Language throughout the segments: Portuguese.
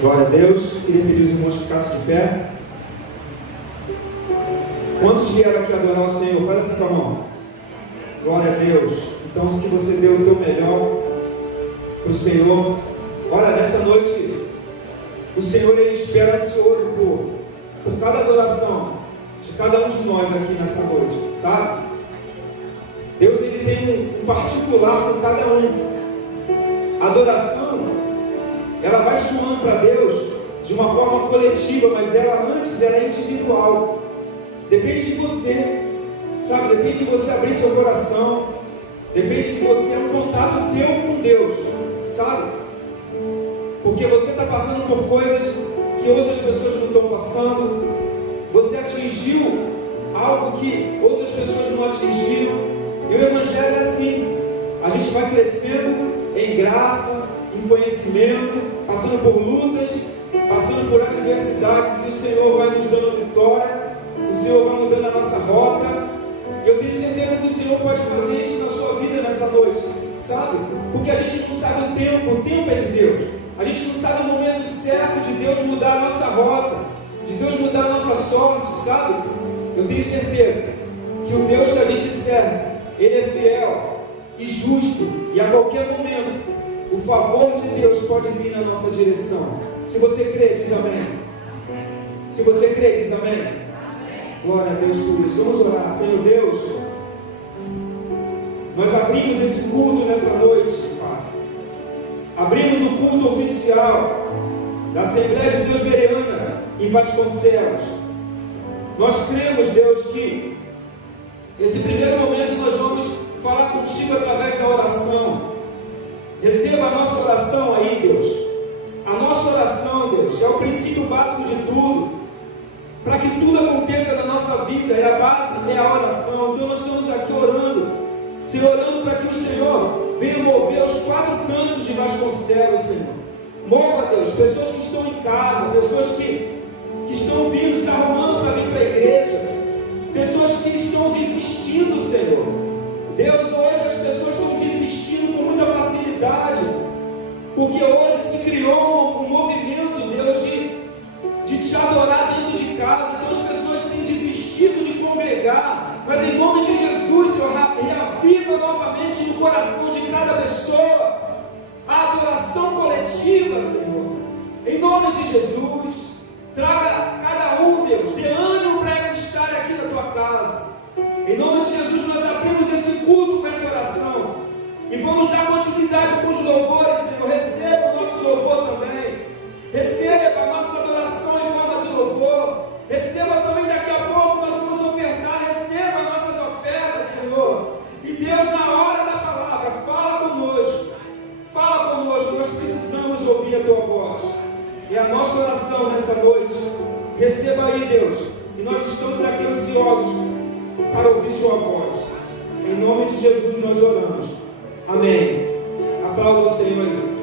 Glória a Deus. Queria pedir os irmãos que ficassem de pé. Quantos vieram aqui adorar o Senhor? Faz assim com a mão. Glória a Deus. Então, se você deu o teu melhor para o Senhor, olha, nessa noite, o Senhor ele espera ansioso por cada adoração de cada um de nós aqui nessa noite, sabe? Deus ele tem um particular com cada um. A adoração, ela vai soando para Deus de uma forma coletiva, mas ela antes era individual. Depende de você, sabe? Depende de você abrir seu coração. Depende de você, é um contato teu com Deus, sabe? Porque você está passando por coisas que outras pessoas não estão passando. Você atingiu algo que outras pessoas não atingiram. E o Evangelho é assim. A gente vai crescendo em graça, em conhecimento, passando por lutas, passando por adversidades, e o Senhor vai nos dando vitória, o Senhor vai mudando a nossa rota. Eu tenho certeza que o Senhor pode fazer isso na sua vida nessa noite, sabe? Porque a gente não sabe o tempo é de Deus. A gente não sabe o momento certo de Deus mudar a nossa rota, de Deus mudar a nossa sorte, sabe? Eu tenho certeza que o Deus que a gente serve, Ele é fiel e justo, e a qualquer momento o favor de Deus pode vir na nossa direção. Se você crê, diz amém. Se você crê, diz amém. Glória a Deus por isso. Vamos orar. Senhor Deus, nós abrimos esse culto nessa noite, Pai. Abrimos o culto oficial da Assembleia de Deus Bereana em Vasconcelos. Nós cremos, Deus, que esse primeiro momento nós vamos falar contigo através da oração. Receba a nossa oração aí, Deus. A nossa oração, Deus, é o princípio básico de tudo. Para que tudo aconteça na nossa vida, a base é a oração. Então nós estamos aqui orando, Senhor, orando para que o Senhor venha mover os quatro cantos de Vasconcelos, Senhor. Mova, Deus, pessoas que estão em casa, pessoas que estão vindo, se arrumando para vir para a igreja, pessoas que estão desistindo, Senhor. Deus, hoje as pessoas estão desistindo com muita facilidade, porque hoje se criou um movimento, Deus, de te adorar dentro de casa. Então as pessoas têm desistido de congregar, mas em nome de Jesus, Senhor, reaviva novamente no coração de cada pessoa a adoração coletiva, Senhor, em nome de Jesus. Traga cada um, Deus, dê ânimo para eles estarem aqui na tua casa. Em nome de Jesus, nós abrimos esse culto com essa oração e vamos dar continuidade com os louvores, Senhor. Receba o nosso louvor também. Receba a nossa adoração em forma de louvor. Receba também, daqui a pouco nós vamos ofertar. Receba nossas ofertas, Senhor. E Deus, na hora da palavra, fala conosco. Fala conosco, nós precisamos ouvir a tua voz. E a nossa oração nessa noite, receba aí, Deus. E nós estamos aqui ansiosos para ouvir sua voz. Em nome de Jesus nós oramos. Amém. Aplauda o Senhor aí.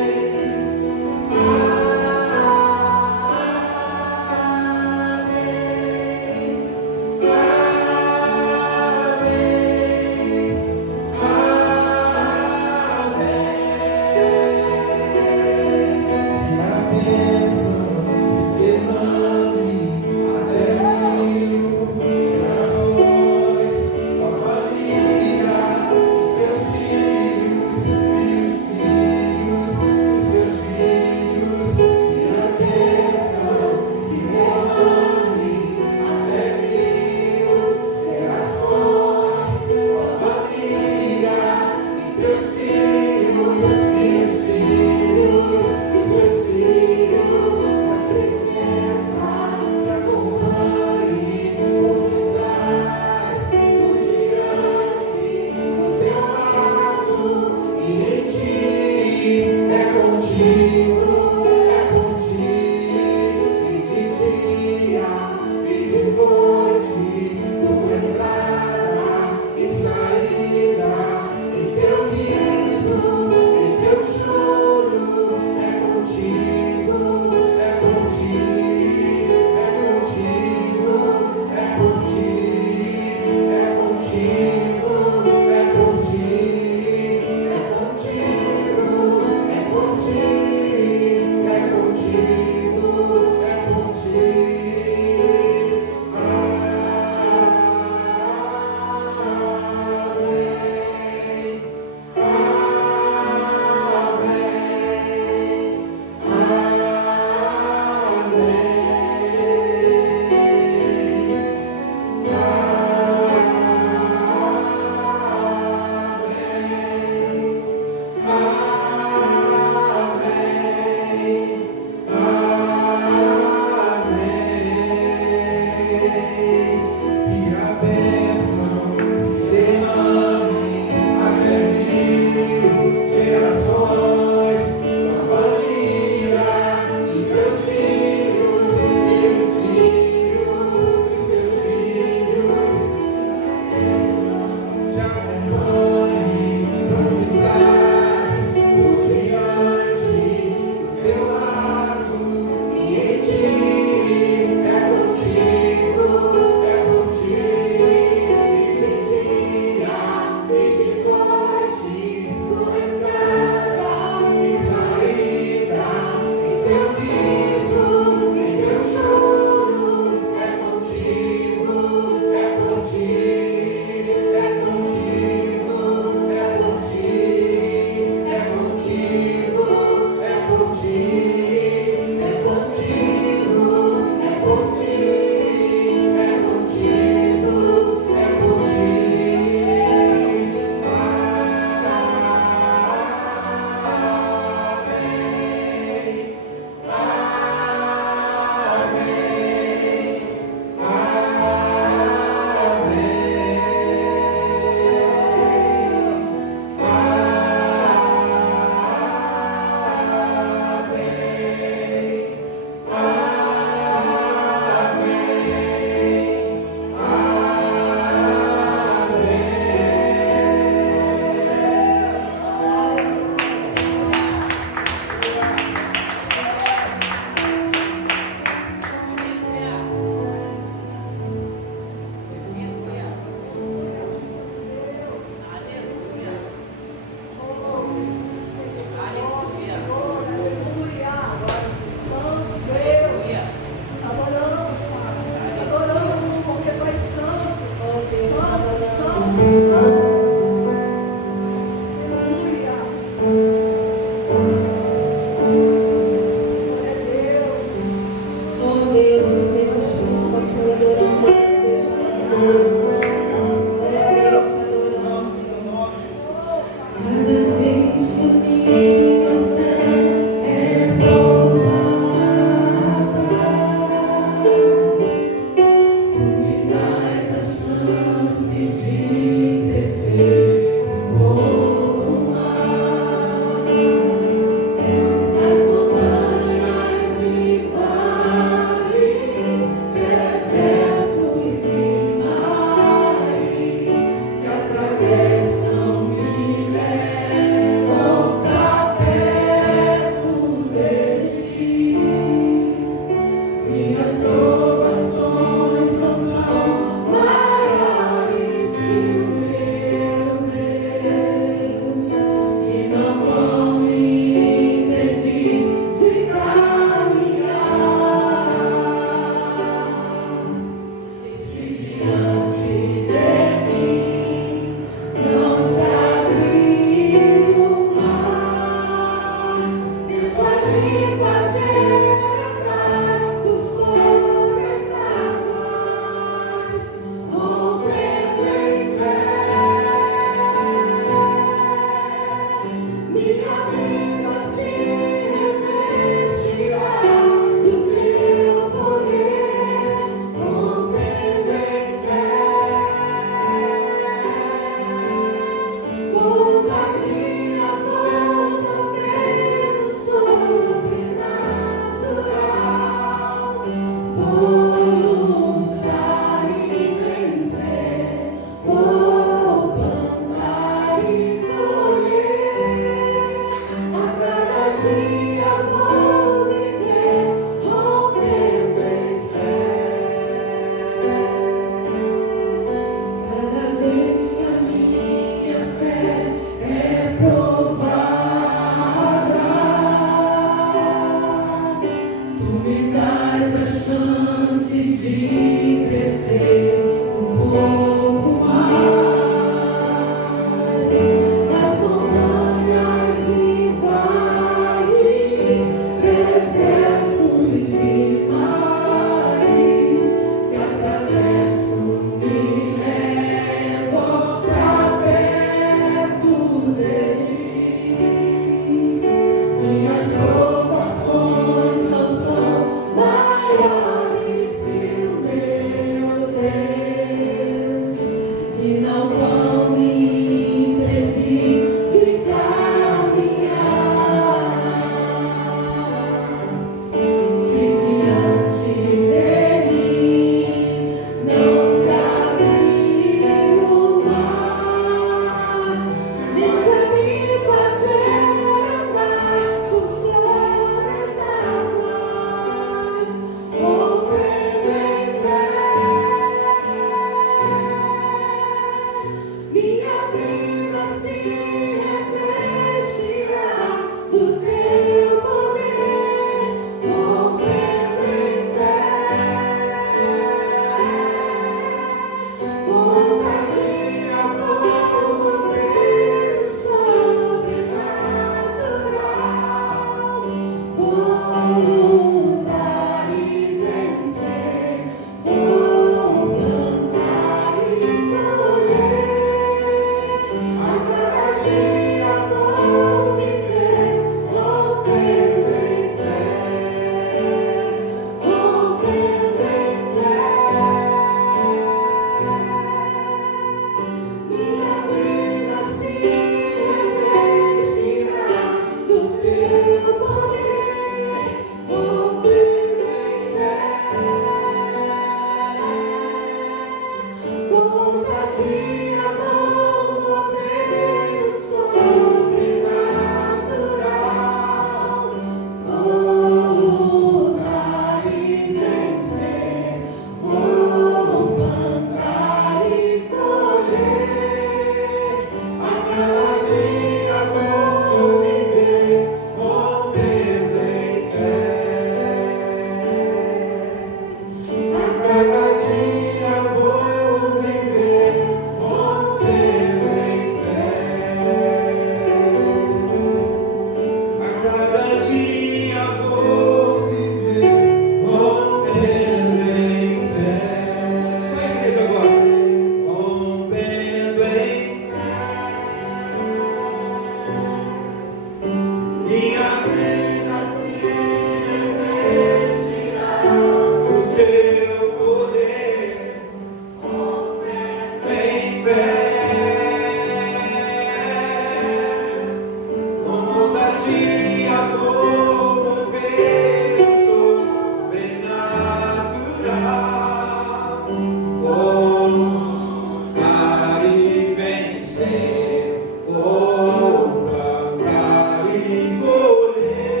Vou plantar e colher.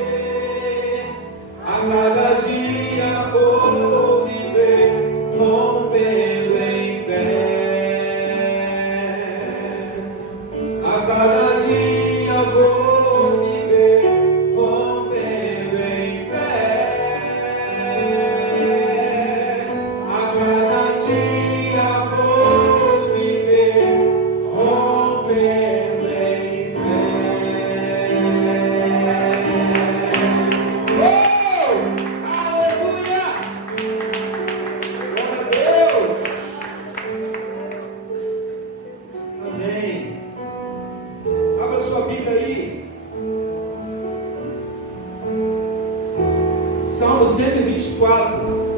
Salmo 124.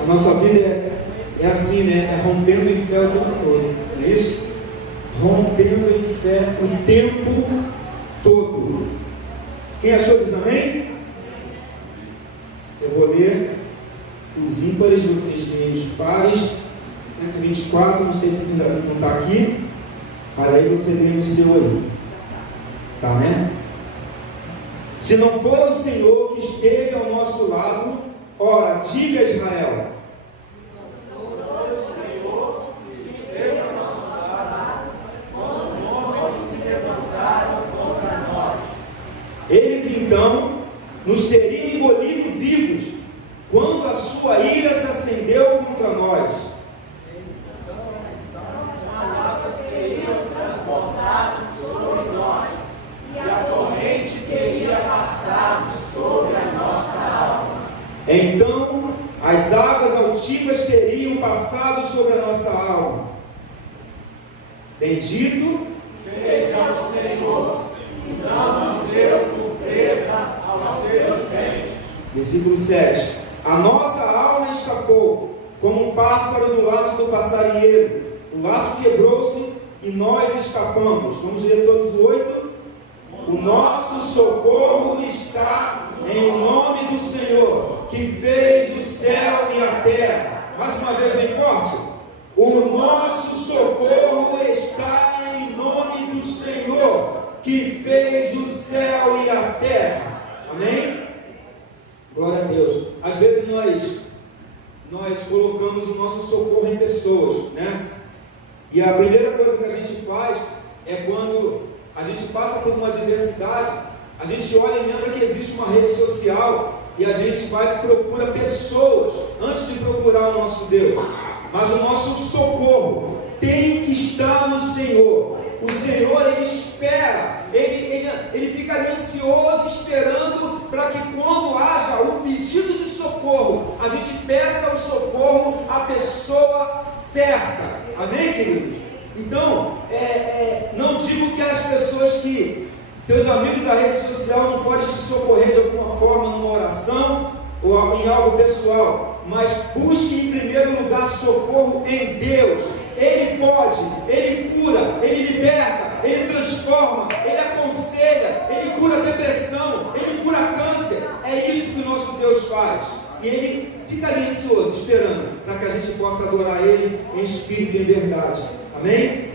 A nossa vida é assim, né? É rompendo em fé o tempo todo, não é isso? Rompendo em fé o tempo todo. Quem achou diz amém? Eu vou ler os ímpares, vocês leem os pares. 124, não sei se ainda não está aqui, mas aí você lê o seu aí. Tá, né? Se não for o Senhor que esteve ao nosso lado, ora, diga Israel. Eles então nos teriam engolido vivos, quando a sua ira se acendeu contra nós. As águas teriam transbordado sobre nós, e a corrente teria passado sobre a nossa alma. Então as águas altivas teriam passado sobre a nossa alma. Bendito seja o Senhor, que não nos deu por presa aos seus bens. Versículo 7. A nossa alma escapou, como um pássaro do laço do passarinheiro. O laço quebrou-se e nós escapamos. Vamos ler todos os 8. O nosso socorro está em nome do Senhor, que fez o céu e a terra. Mais uma vez, bem forte. O nosso socorro está em nome do Senhor, que fez o céu e a terra. Amém? Glória a Deus. Às vezes nós colocamos o nosso socorro em pessoas, né? E a primeira coisa que a gente faz é quando a gente passa por uma adversidade, a gente olha e lembra que existe uma rede social e a gente vai e procura pessoas antes de procurar o nosso Deus. Mas o nosso socorro tem que estar no Senhor. O Senhor, Ele espera, Ele fica ali ansioso, esperando para que quando haja o pedido de socorro, a gente peça o socorro à pessoa certa. Amém, queridos? Então, não digo que as pessoas que, teus amigos da rede social não podem te socorrer de alguma forma numa oração ou em algo pessoal, mas busque em primeiro lugar socorro em Deus. Ele pode, Ele cura, Ele liberta, Ele transforma, Ele aconselha, Ele cura depressão, Ele cura câncer. É isso que o nosso Deus faz. E Ele fica ali ansioso, esperando, para que a gente possa adorar Ele em espírito e em verdade. Amém?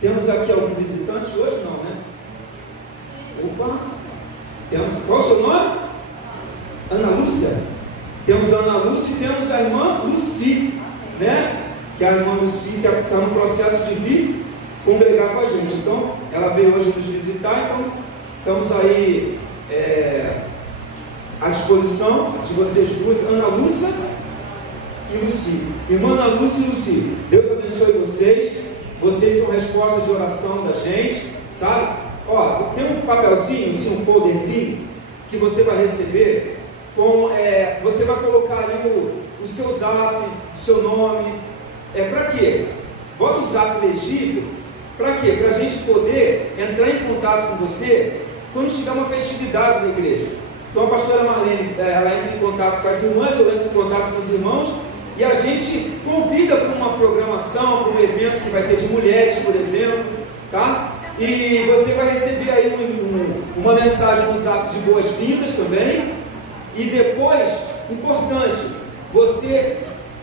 Temos aqui algum visitante hoje? Não, né? Opa! Qual é o seu nome? Ana Lúcia? Temos a Ana Lúcia e temos a irmã Luci, né? Que a irmã Luci está no processo de vir congregar com a gente. Então, ela veio hoje nos visitar, então estamos aí à disposição de vocês duas, Ana Lúcia e Luci. Irmã Ana Lúcia e Luci, Deus abençoe vocês. Vocês são resposta de oração da gente, sabe? Ó, tem um papelzinho, assim, um folderzinho que você vai receber. Você vai colocar ali o seu zap, o seu nome. Para quê? Bota o zap legível. Para quê? Para a gente poder entrar em contato com você quando tiver uma festividade na igreja. Então a pastora Marlene, ela entra em contato com as irmãs, eu entro em contato com os irmãos, e a gente convida para uma programação, para um evento que vai ter de mulheres, por exemplo, tá? E você vai receber aí uma mensagem no zap de boas-vindas também. E depois, importante, você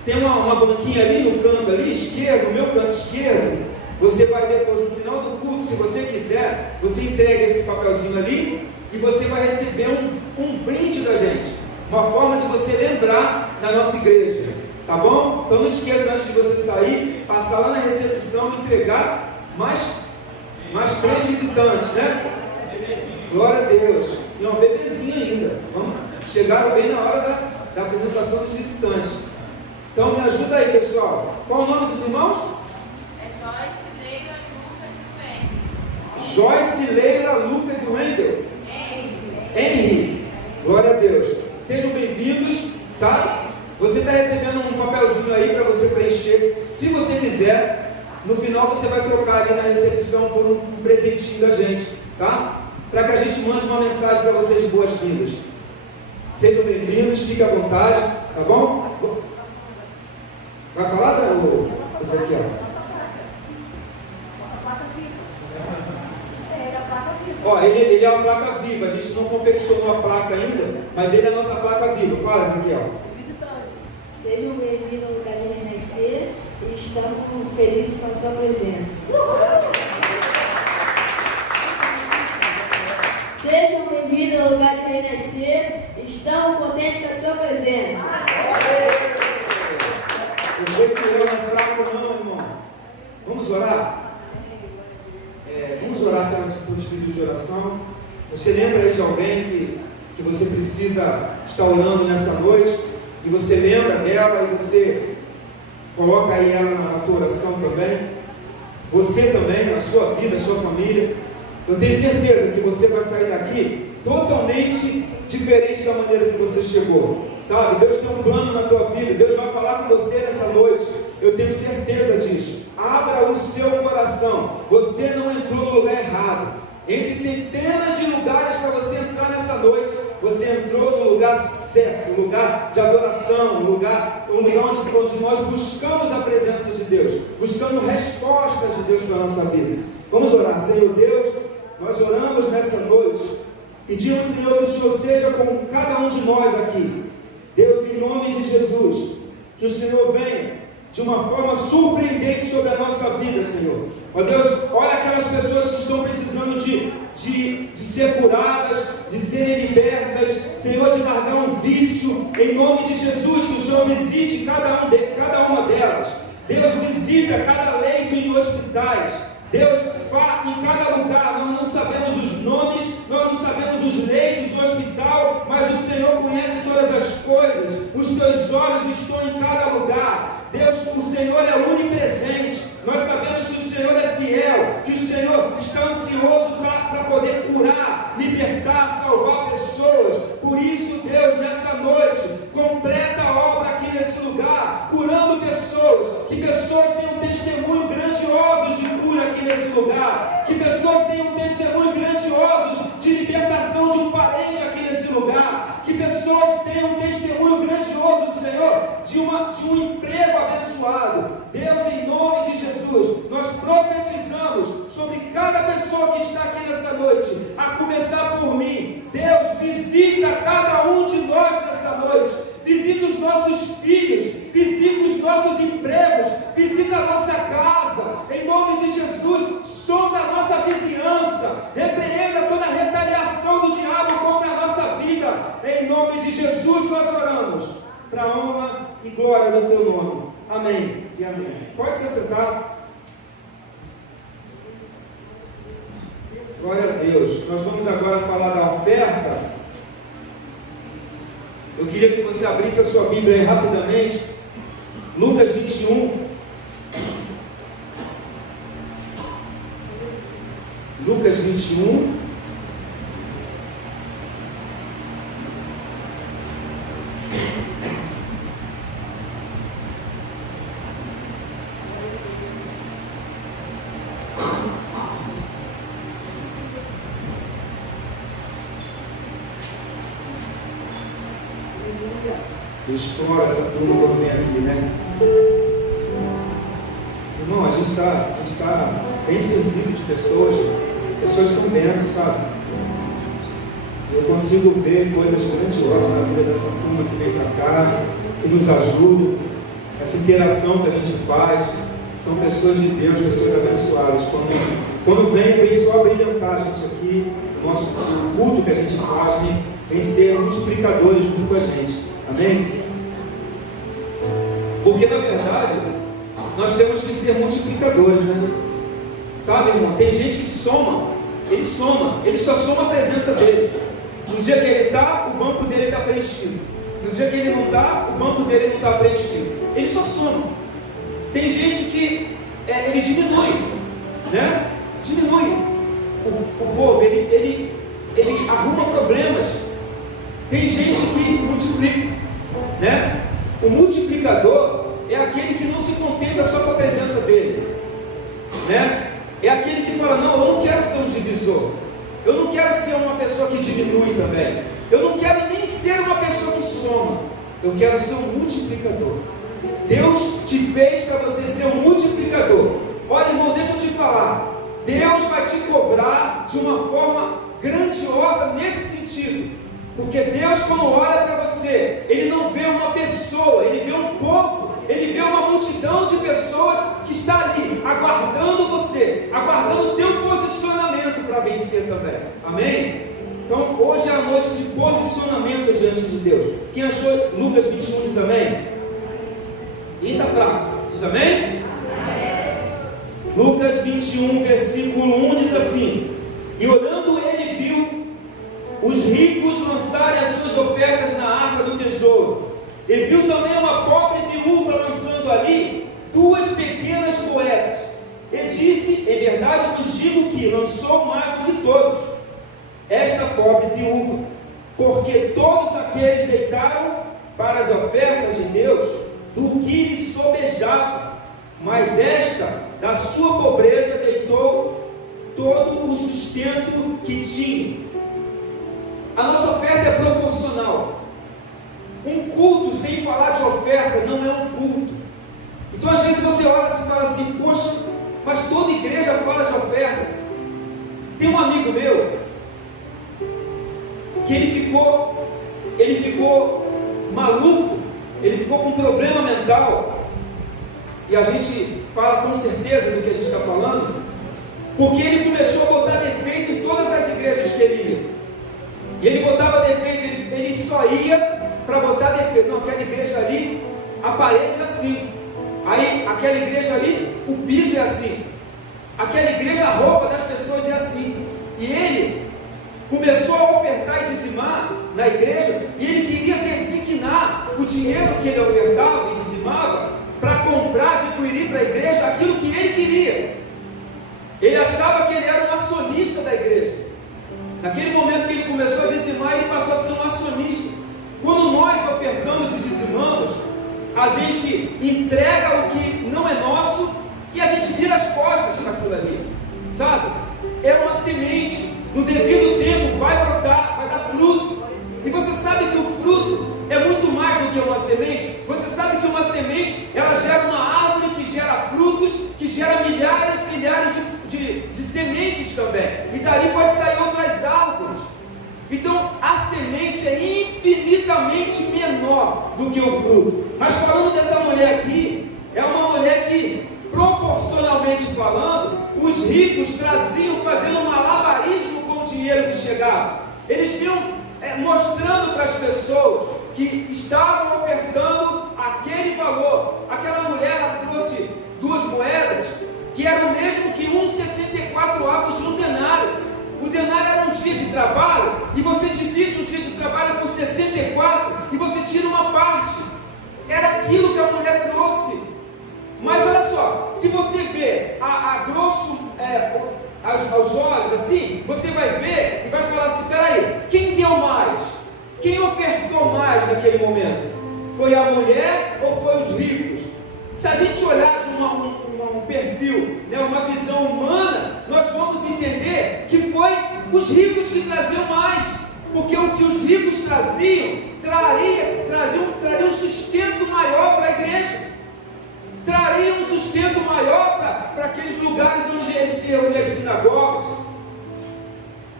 tem uma banquinha ali no canto ali esquerdo, no meu canto esquerdo. Você vai depois, no final do culto, se você quiser, você entrega esse papelzinho ali e você vai receber um brinde da gente, uma forma de você lembrar da nossa igreja, tá bom? Então não esqueça, antes de você sair, passar lá na recepção e entregar mais 3 visitantes, né? Glória a Deus. Não, bebezinho ainda. Chegaram bem na hora da apresentação dos visitantes. Então me ajuda aí, pessoal. Qual o nome dos irmãos? Joyce, Leila, Lucas e Wendel. Joyce, Leila, Lucas e Wendel. Henry. Glória a Deus. Sejam bem-vindos, sabe? Você está recebendo um papelzinho aí para você preencher. Se você quiser, no final você vai trocar ali na recepção por um presentinho da gente, tá? Para que a gente mande uma mensagem para vocês de boas-vindas. Sejam bem-vindos, fiquem à vontade, tá bom? Vai falar, Dan? Esse aqui, ó. Ó, ele é uma placa viva, a gente não confeccionou a placa ainda, mas ele é a nossa placa viva. Fala, Ezequiel. Sejam bem-vindos ao lugar de renascer e estamos felizes com a sua presença. Sejam bem-vindos ao lugar de renascer e estamos contentes com a sua presença. Ezequiel não é fraco não, irmão. Vamos orar? Vamos orar pelo espírito de oração. Você lembra aí de alguém que você precisa estar orando nessa noite? E você lembra dela e você coloca aí ela na tua oração também? Você também, na sua vida, na sua família. Eu tenho certeza que você vai sair daqui totalmente diferente da maneira que você chegou. Sabe? Deus tem um plano na tua vida. Deus vai falar com você nessa noite. Eu tenho certeza disso. Abra o seu coração. Você não entrou no lugar errado. Entre centenas de lugares para você entrar nessa noite, você entrou no lugar certo, um lugar de adoração, um lugar onde nós buscamos a presença de Deus, buscando respostas de Deus para a nossa vida. Vamos orar. Senhor Deus, nós oramos nessa noite, pedimos, Senhor, que o Senhor seja com cada um de nós aqui. Deus, em nome de Jesus, que o Senhor venha de uma forma surpreendente sobre a nossa vida, Senhor. Ó Deus, olha aquelas pessoas que estão precisando de ser curadas, de serem libertas, Senhor, de largar um vício, em nome de Jesus, que o Senhor visite cada uma delas. Deus, visita cada leito em hospitais. Deus, vá em cada lugar. Nós não sabemos os nomes, nós não sabemos os leitos do hospital, mas o Senhor conhece todas as coisas. Os teus olhos estão em cada lugar. Deus, o Senhor é onipresente. Nós sabemos que o Senhor é fiel, que o Senhor está ansioso para poder curar, libertar, salvar pessoas. Por isso, Deus, nessa noite, completa a obra aqui nesse lugar, curando pessoas, que pessoas tenham testemunho grandiosos de cura aqui nesse lugar, que pessoas tenham testemunho grandiosos de libertação de um parente aqui nesse lugar, que pessoas tenham testemunho grandioso, Senhor, de um emprego abençoado. Deus, em nome de Jesus, nós profetizamos sobre cada pessoa que está aqui nessa noite, a começar por mim. Deus, visita cada um de nós nessa noite, visita os nossos filhos, visita os nossos empregos, visita a nossa casa, em nome de Jesus, sonda a nossa vizinhança, repreenda toda a retaliação do diabo contra a nossa vida, em nome de Jesus nós oramos, para a honra e glória do teu nome, amém e amém. Pode ser sentado. Glória a Deus. Nós vamos agora falar da oferta. Eu queria que você abrisse a sua Bíblia aí rapidamente, Lucas 21. Lucas 21. Eu exploro essa turma quando vem aqui, né? Irmão, a gente está bem servido de pessoas são bênçãos, sabe? Eu consigo ver coisas grandiosas na vida dessa turma que vem para cá, que nos ajuda, essa interação que a gente faz, são pessoas de Deus, pessoas abençoadas. Quando vem só brilhantar a gente aqui, o culto que a gente faz, vem ser multiplicadores junto com a gente. Amém? Porque na verdade nós temos que ser multiplicadores, né? Sabe, irmão? Tem gente que ele só soma a presença dele. No dia que ele está, o banco dele está preenchido. No dia que ele não está, o banco dele não está preenchido. Ele só soma. Tem gente que ele diminui, né? Diminui o povo, ele arruma problemas. Tem gente que multiplica, né? O multiplicador é aquele que não se contenta só com a presença dele, né? É aquele que fala, não, eu não quero ser um divisor, eu não quero ser uma pessoa que diminui também, eu não quero nem ser uma pessoa que soma, eu quero ser um multiplicador. Deus te fez para você ser um multiplicador. Olha, irmão, deixa eu te falar, Deus vai te cobrar de uma forma grandiosa nesse sentido, porque Deus, quando olha para você, Ele não vê uma pessoa, Ele vê um povo, Ele vê uma multidão de pessoas que está ali, aguardando você, aguardando o teu posicionamento para vencer também, amém? Então, hoje é a noite de posicionamento diante de Deus. Quem achou Lucas 21 diz amém? E está fraco, diz amém? Lucas 21, versículo 1 diz assim: e olhando ele viu os ricos lançarem as suas ofertas na arca do tesouro, e viu também uma pobre viúva lançando ali 2 pequenas moedas, e disse, em verdade vos digo que lançou mais do que todos, esta pobre viúva, porque todos aqueles deitaram para as ofertas de Deus do que lhe sobejava, mas esta, da sua pobreza, deitou todo o sustento que tinha. A nossa oferta é proporcional. Um culto sem falar de oferta não é um culto. Então às vezes você olha assim e fala assim, poxa, mas toda igreja fala de oferta. Tem um amigo meu que ele ficou maluco, ele ficou com um problema mental, e a gente fala com certeza do que a gente está falando, porque ele começou a botar defeito em todas as igrejas que ele ia, e ele botava defeito, ele só ia para botar defeito. Não, aquela igreja ali, a parede é assim, aí aquela igreja ali, o piso é assim, aquela igreja, a roupa das pessoas é assim, e ele começou a ofertar e dizimar na igreja, e ele queria designar o dinheiro que ele ofertava e dizimava para comprar, adquirir para a igreja aquilo que ele queria. Ele achava que ele era um acionista da igreja. Naquele momento que ele começou a dizimar, ele passou a ser um acionista. Quando nós ofertamos e dizimamos, a gente entrega o que não é nosso e a gente vira as costas para aquilo ali, sabe? É uma semente, no devido tempo vai brotar, vai dar fruto. E você sabe que o fruto é muito mais do que uma semente. Você sabe que uma semente, ela gera uma árvore que gera frutos, que gera milhares de sementes também. E dali pode sair outras árvores. Então a semente é infinitamente menor do que o fruto. Mas falando dessa mulher aqui, é uma mulher que, proporcionalmente falando, os ricos traziam, fazendo um malabarismo com o dinheiro que chegava. Eles vinham mostrando para as pessoas que estavam ofertando aquele valor. Aquela mulher, ela trouxe 2 moedas, que eram o mesmo que 1,64 avos de um denário. O denário era um dia de trabalho, e você divide um dia de trabalho por 64, e você tira uma parte. Era aquilo que a mulher trouxe. Mas olha só, se você vê a grosso, aos olhos assim, você vai ver e vai falar assim, peraí, quem deu mais? Quem ofertou mais naquele momento? Foi a mulher ou foi os ricos? Se a gente olhar de um perfil, né, uma visão humana, nós vamos entender que foi os ricos que traziam mais, porque o que os ricos traziam, traria um sustento maior para a igreja, traria um sustento maior para aqueles lugares onde eles se reúnem, as sinagogas.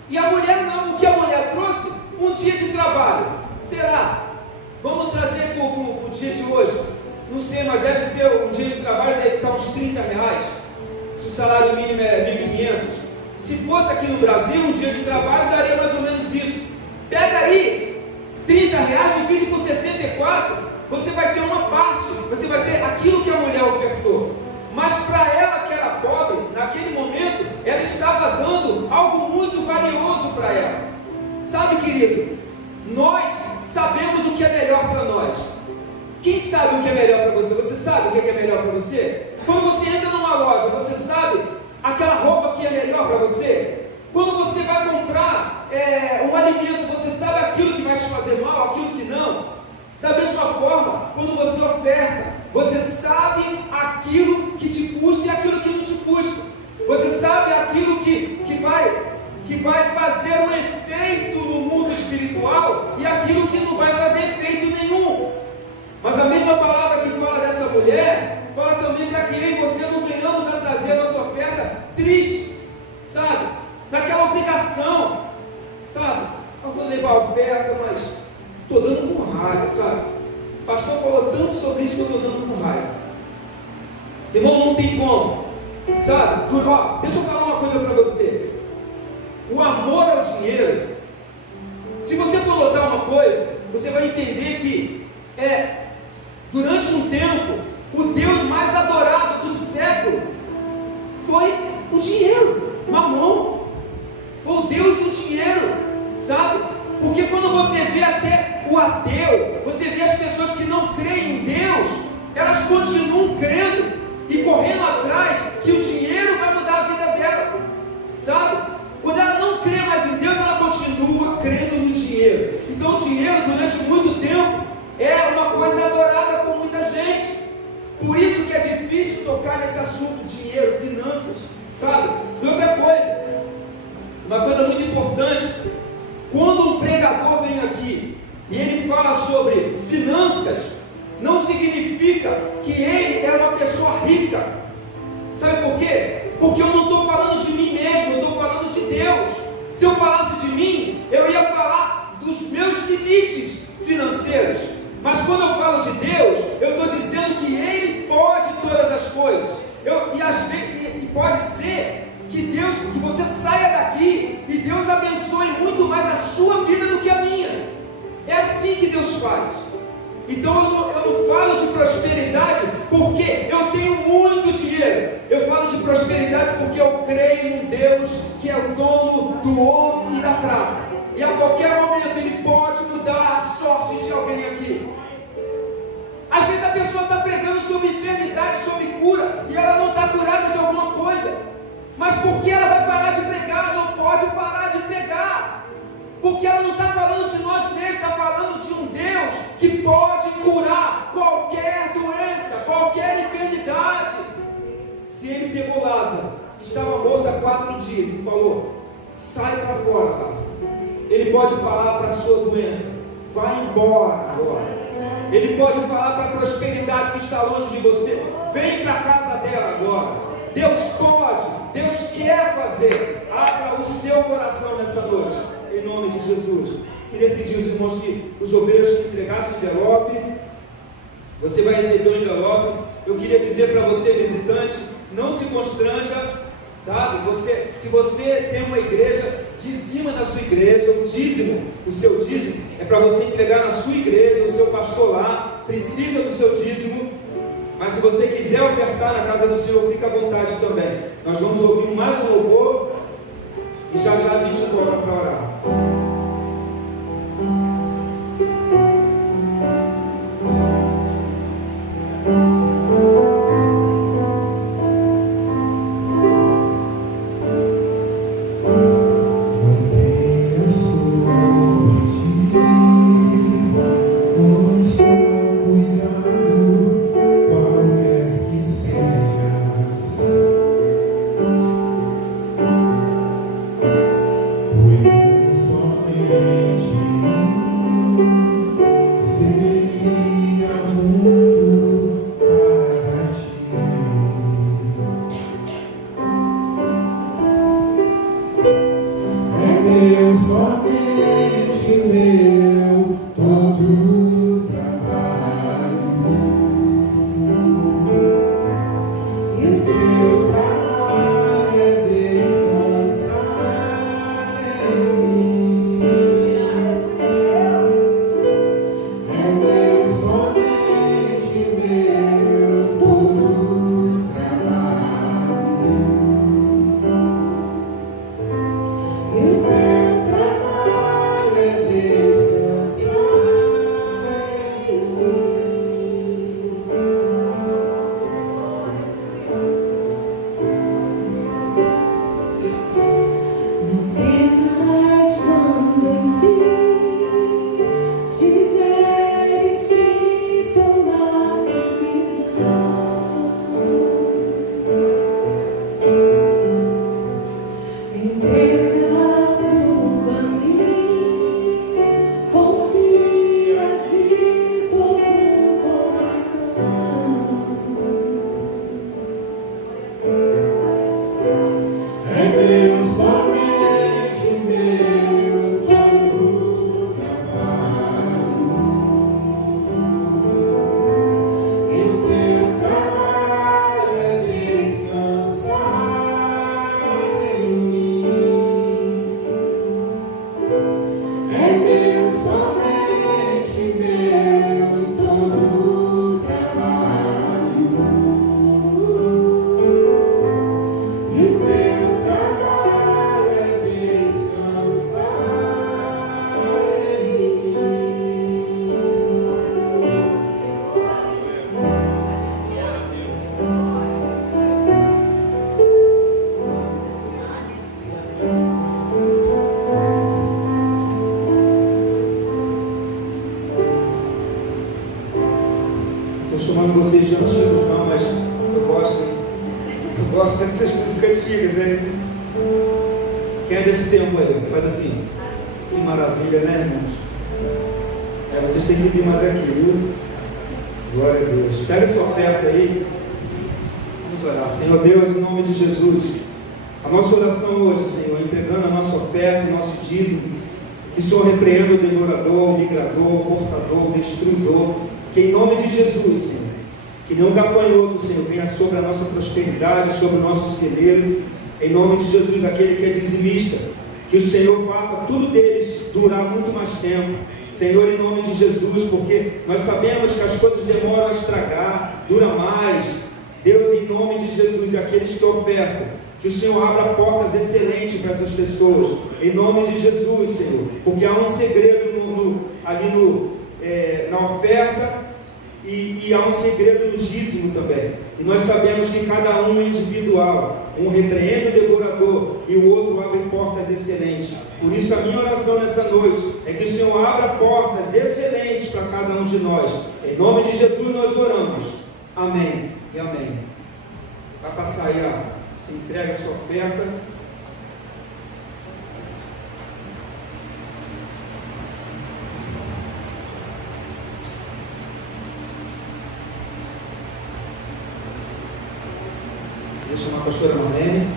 E a mulher não, o que a mulher trouxe? Um dia de trabalho. Será? Vamos trazer para o dia de hoje. Não sei, mas deve ser um dia de trabalho, deve estar uns R$30. Se o salário mínimo é 1.500. Se fosse aqui no Brasil, um dia de trabalho daria mais ou menos isso. Pega aí, R$30, divide por 64, você vai ter uma parte, você vai ter aquilo que a mulher ofertou. Mas para ela que era pobre, naquele momento, ela estava dando algo muito valioso para ela. Sabe, querido, nós sabemos o que é melhor para nós. Quem sabe o que é melhor para você? Você sabe o que é melhor para você? Quando você entra numa loja, você sabe aquela roupa que é melhor para você? Quando você vai comprar um alimento, você sabe aquilo que vai te fazer fazer mal, aquilo que não. Da mesma forma, quando você oferta, você sabe aquilo que te custa e aquilo que não te custa. Você sabe aquilo que vai fazer um efeito no mundo espiritual e aquilo que não vai fazer efeito nenhum. Mas a mesma palavra que fala dessa mulher, fala também para que eu e você não venhamos a trazer a nossa oferta triste, sabe? Naquela obrigação, sabe? Eu vou levar a oferta, mas estou dando com raiva, sabe? O pastor falou tanto sobre isso que eu estou dando com raiva. Irmão, não tem como, sabe? Deixa eu falar uma coisa para você. O amor ao dinheiro, se você for notar uma coisa, você vai entender que durante um tempo, o Deus mais adorado do século foi o dinheiro, Mamon. Foi o Deus do dinheiro, sabe? Porque quando você vê até o ateu, você vê as pessoas que não creem em Deus, elas continuam crendo e correndo atrás que o dinheiro vai mudar a vida dela, sabe? Quando ela não crê mais em Deus, ela continua crendo no dinheiro. Então o dinheiro, durante muito tempo, é uma coisa adorada por muita gente. Por isso que é difícil tocar nesse assunto, dinheiro, finanças, sabe? E outra coisa, uma coisa muito importante, quando um pregador vem aqui e ele fala sobre finanças, não significa que ele é uma pessoa rica. Sabe por quê? Porque eu não estou falando de mim mesmo, eu estou falando de Deus. Se eu falasse de mim, eu ia falar dos meus limites financeiros. Mas quando eu falo de Deus, eu estou dizendo que Ele pode todas as coisas. E pode ser que você saia daqui e Deus abençoe muito mais a sua vida do que a minha. É assim que Deus faz. Então eu não falo de prosperidade porque eu tenho muito dinheiro. Eu falo de prosperidade porque eu creio num Deus que é o dono do ouro e da prata. E a qualquer momento Ele pode mudar a sorte de alguém aqui. Às vezes a pessoa está pregando sobre enfermidade, sobre cura, e ela não está curada de alguma coisa. Mas por que ela vai parar de pregar? Não pode parar de pregar. Porque ela não está falando de nós mesmos, está falando de um Deus que pode curar qualquer doença, qualquer enfermidade. Se Ele pegou Lázaro, que estava morto há 4 dias, e falou: sai para fora, Lázaro. Ele pode falar para a sua doença: vai embora agora. Ele pode falar para a prosperidade que está longe de você: vem para a casa dela agora. Deus pode, Deus quer fazer. Abra o seu coração nessa noite, em nome de Jesus. Queria pedir aos irmãos os obreiros que entregassem o envelope. Você vai receber o envelope. Eu queria dizer para você, visitante, não se constranja, tá? Se você tem uma igreja, dizima na sua igreja. O dízimo, o seu dízimo, é para você entregar na sua igreja. O seu pastor lá precisa do seu dízimo. Mas se você quiser ofertar na casa do Senhor, fica à vontade também. Nós vamos ouvir mais um louvor e já já a gente volta para orar. Eu chamando vocês de antigos não, mas eu gosto dessas músicas antigas, né? Quem é desse tempo aí? Faz assim. Que maravilha, né, irmãos? Vocês têm que vir mais aqui, viu? Glória a Deus. Pega essa oferta aí. Vamos orar. Senhor Deus, em nome de Jesus, a nossa oração hoje, Senhor, entregando a nossa oferta, o nosso dízimo, que o Senhor repreenda o devorador, o migrador, o portador, o destruidor, que em nome de Jesus, Senhor, que nenhum gafanhoto, Senhor, venha sobre a nossa prosperidade, sobre o nosso celeiro, em nome de Jesus, aquele que é dizimista, que o Senhor faça tudo deles durar muito mais tempo, Senhor, em nome de Jesus, porque nós sabemos que as coisas demoram a estragar, dura mais. Deus, em nome de Jesus, e aqueles que ofertam, que o Senhor abra portas excelentes para essas pessoas, em nome de Jesus, Senhor, porque há um segredo na oferta e há um segredo no dízimo também, e nós sabemos que cada um é individual, um repreende o devorador e o outro abre portas excelentes. Por isso a minha oração nessa noite é que o Senhor abra portas excelentes para cada um de nós, em nome de Jesus nós oramos, amém e amém. Vai passar aí, você entrega a sua oferta. Vou chamar a pastora Marlene.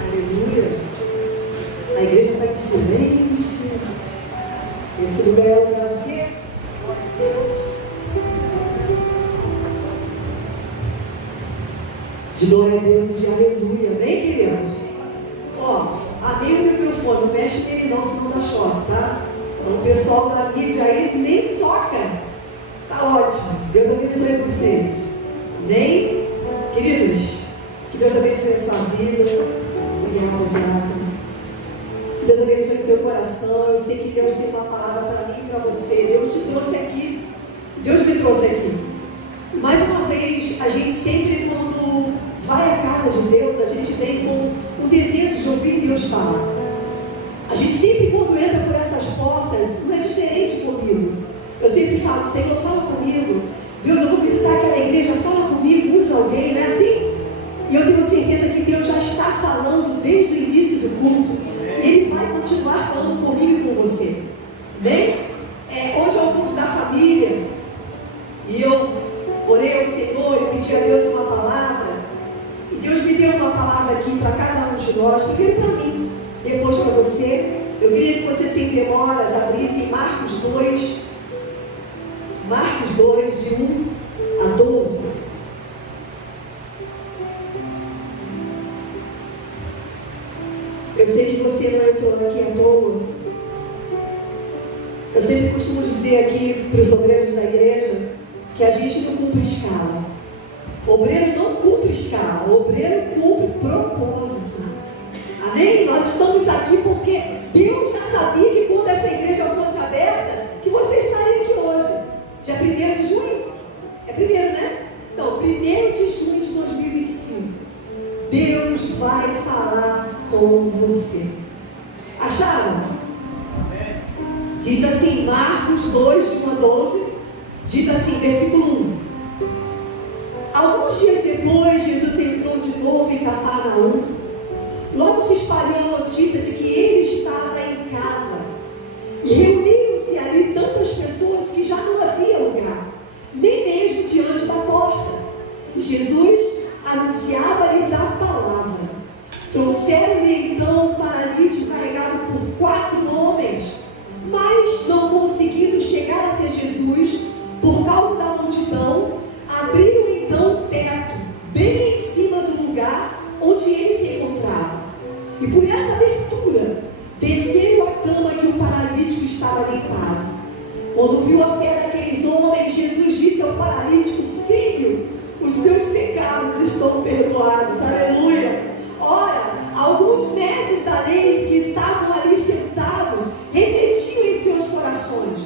Aleluia. A igreja vai de silêncio. Esse lugar é o lugar do quê? Glória a Deus. De glória a Deus e de aleluia, amém, queridos? Abri o microfone, não mexe nele não, senão dá choque, tá? Então o pessoal da mídia aí nem toca. Tá ótimo, Deus abençoe vocês. Amém? Queridos, que Deus abençoe a sua vida. Obrigada. Que Deus abençoe o seu coração. Eu sei que Deus tem uma palavra para mim e para você. Deus te trouxe aqui. Deus me trouxe aqui. Mais uma vez, a gente sempre, quando vai à casa de Deus, a gente vem com o desejo de ouvir Deus falar. A gente sempre, quando entra por essas portas, não é diferente comigo. Eu sempre falo, Senhor, fala comigo. Deus, eu vou visitar aquela igreja, fala comigo, usa alguém, não é assim? E eu tenho certeza que Deus já está falando desde o início do culto. Ele vai continuar falando comigo e com você. Bem? Hoje é o culto da família. E eu orei ao Senhor e pedi a Deus uma palavra. E Deus me deu uma palavra aqui para cada um de nós. Primeiro para mim, depois para você. Eu queria que você, sem demoras, abrisse Marcos 2. Marcos 2, de 1 a 12. Eu sei que você não entrou aqui à toa. Eu sempre costumo dizer aqui para os obreiros da igreja que a gente não cumpre escala. O obreiro não cumpre escala, o obreiro cumpre propósito. Amém? Nós estamos aqui porque Deus já sabia que quando essa igreja fosse aberta, que você estaria aqui hoje. Dia 1º de junho? É 1º, né? Então, 1º de junho de 2025. Deus vai falar com você. Acharam? Diz assim, Marcos 2, de 1 a 12. Diz assim, versículo 1. Alguns dias depois, Jesus entrou de novo em Cafarnaum. Logo se espalhou a notícia de que ele estava em casa. E reuniram-se ali tantas pessoas que já não havia lugar, nem mesmo diante da porta. E Jesus anunciava-lhes a palavra. Trouxeram-lhe então um paralítico carregado por 4 homens, mas não conseguindo chegar até Jesus por causa da multidão, abriram então o teto, bem em cima do lugar onde ele se encontrava. E por essa abertura, desceram a cama que o paralítico estava deitado. Quando viu a fé daqueles homens, Jesus disse ao paralítico: Filho, os teus pecados estão perdoados. Aleluia! Ora, alguns mestres da lei que estavam ali sentados refletiam em seus corações: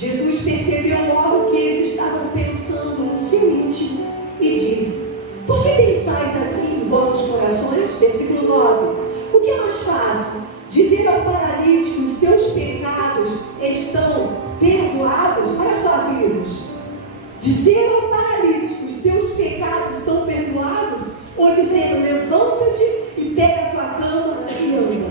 Jesus percebeu logo que eles estavam pensando no seu íntimo e disse: por que pensais assim em vossos corações? Versículo 9. O que é mais fácil? Dizer ao paralítico: os teus pecados estão perdoados? Olha só, amigos. Dizer ao paralítico: os teus pecados estão perdoados? Ou dizer: levanta-te e pega a tua cama e anda?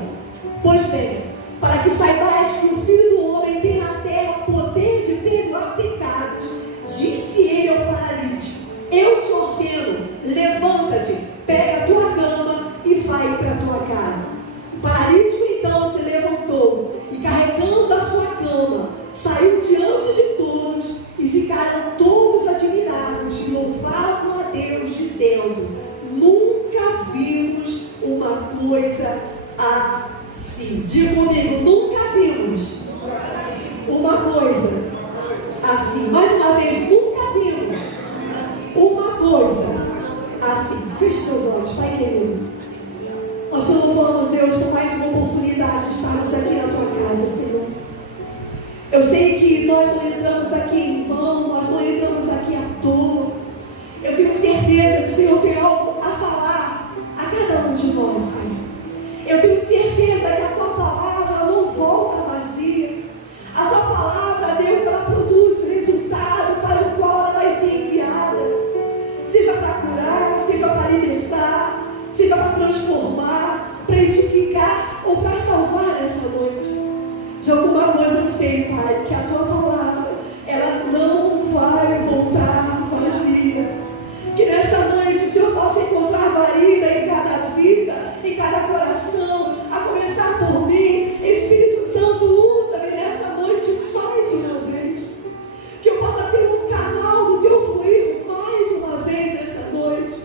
Pois bem, para que saibais que o Filho do Homem tem na terra poder de perdoar pecados, disse ele ao paralítico: eu te ordeno, levanta-te, pega a tua cama e vai para a tua casa. O paralítico então se levantou e, carregando a sua cama, saiu diante de todos, e ficaram todos admirados e louvavam a Deus, dizendo: nunca vimos uma coisa assim. Diga comigo: nunca vimos uma coisa assim. Mais uma vez: nunca vimos uma coisa assim. Feche seus olhos, Pai querido. Nós te louvamos, Deus, por mais uma oportunidade de estarmos aqui na tua casa, Senhor. Eu sei que nós não entramos aqui em vão, nós não entramos aqui à toa. Eu tenho certeza que o Senhor tem algo a falar a cada um de nós, Senhor. Eu tenho certeza que a tua palavra não volta vazia. A tua palavra, Deus, ela produz o resultado para o qual ela vai ser enviada. Seja para curar, seja para libertar, seja para transformar, para edificar ou para salvar essa noite. De alguma coisa eu sei, Pai, que a tua palavra, ela não vai voltar vazia. Que nessa noite o Senhor possa encontrar guarida em cada vida, em cada coração, a começar por mim. Espírito Santo, usa-me nessa noite mais uma vez. Que eu possa ser um canal do teu fluir mais uma vez nessa noite.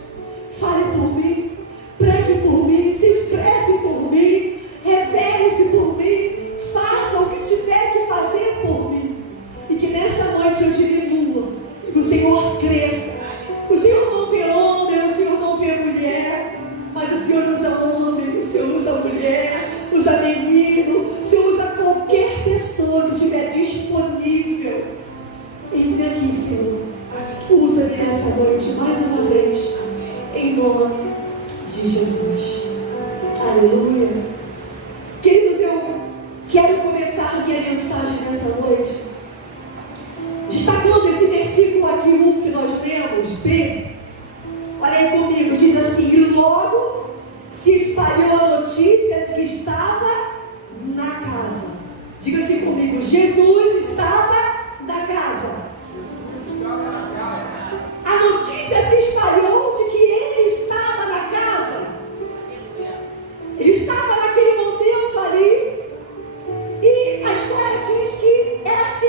Fale por mim, pregue por mim, se expresse por mim, revele-se por mim, faça o que tiver que fazer por mim. E que nessa noite eu diminua, e que o Senhor cresça. O Senhor não vê homem, o Senhor não vê mulher, mas o Senhor usa homem, o Senhor usa mulher, usa menino, o Senhor usa qualquer pessoa que estiver disponível. Eis-me aqui, Senhor. Usa-me nessa noite mais uma vez, em nome de Jesus. Aleluia. Queridos, eu quero começar minha mensagem nessa noite destacando esse versículo aqui, que nós lemos, B. Olha aí comigo, diz assim: e logo se espalhou a notícia de que estava na casa. Diga assim comigo: Jesus estava na casa. A notícia se espalhou de que ele estava na casa. Ele estava naquele momento ali. E a história diz que era assim.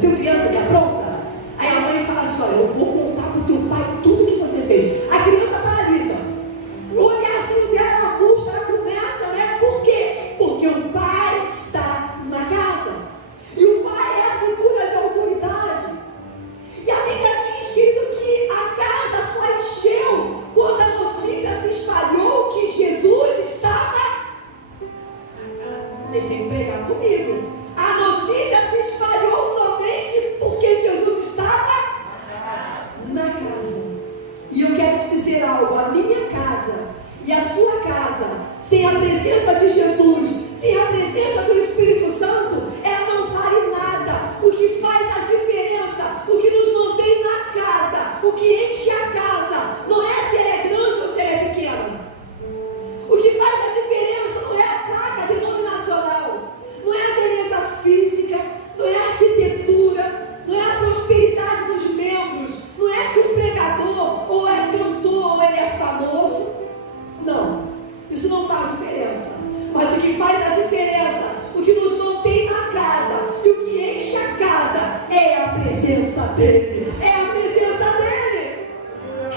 viu criança que apronta? Aí a mãe fala assim, olha, eu vou contar pro teu pai tudo que você fez. A criança paralisa. No olhar assim dela, a angústia, ela começa, né? Por quê? Porque o pai está na casa. E o pai é a figura de autoridade. E a Bíblia tinha escrito que a casa só encheu quando a notícia se espalhou que Jesus estava. Vocês têm que pregar comigo. A notícia se espalhou somente porque Jesus estava na casa. E eu quero te dizer algo: a minha casa e a sua casa, sem a presença de Jesus, sem a presença do Espírito Santo, ela não vale nada. O que faz a diferença, o que nos mantém na casa, o que enche a casa, não é se ela é grande ou se ela é pequena. O que faz a diferença não é a placa denominacional, não é a beleza física, não é a arquitetura, não é a prosperidade dos membros, não é se o pregador ou é cantor ou ele é famoso. Não, isso não faz diferença. Mas o que faz a diferença, o que nos mantém na casa e o que enche a casa é a presença dele. É a presença dele.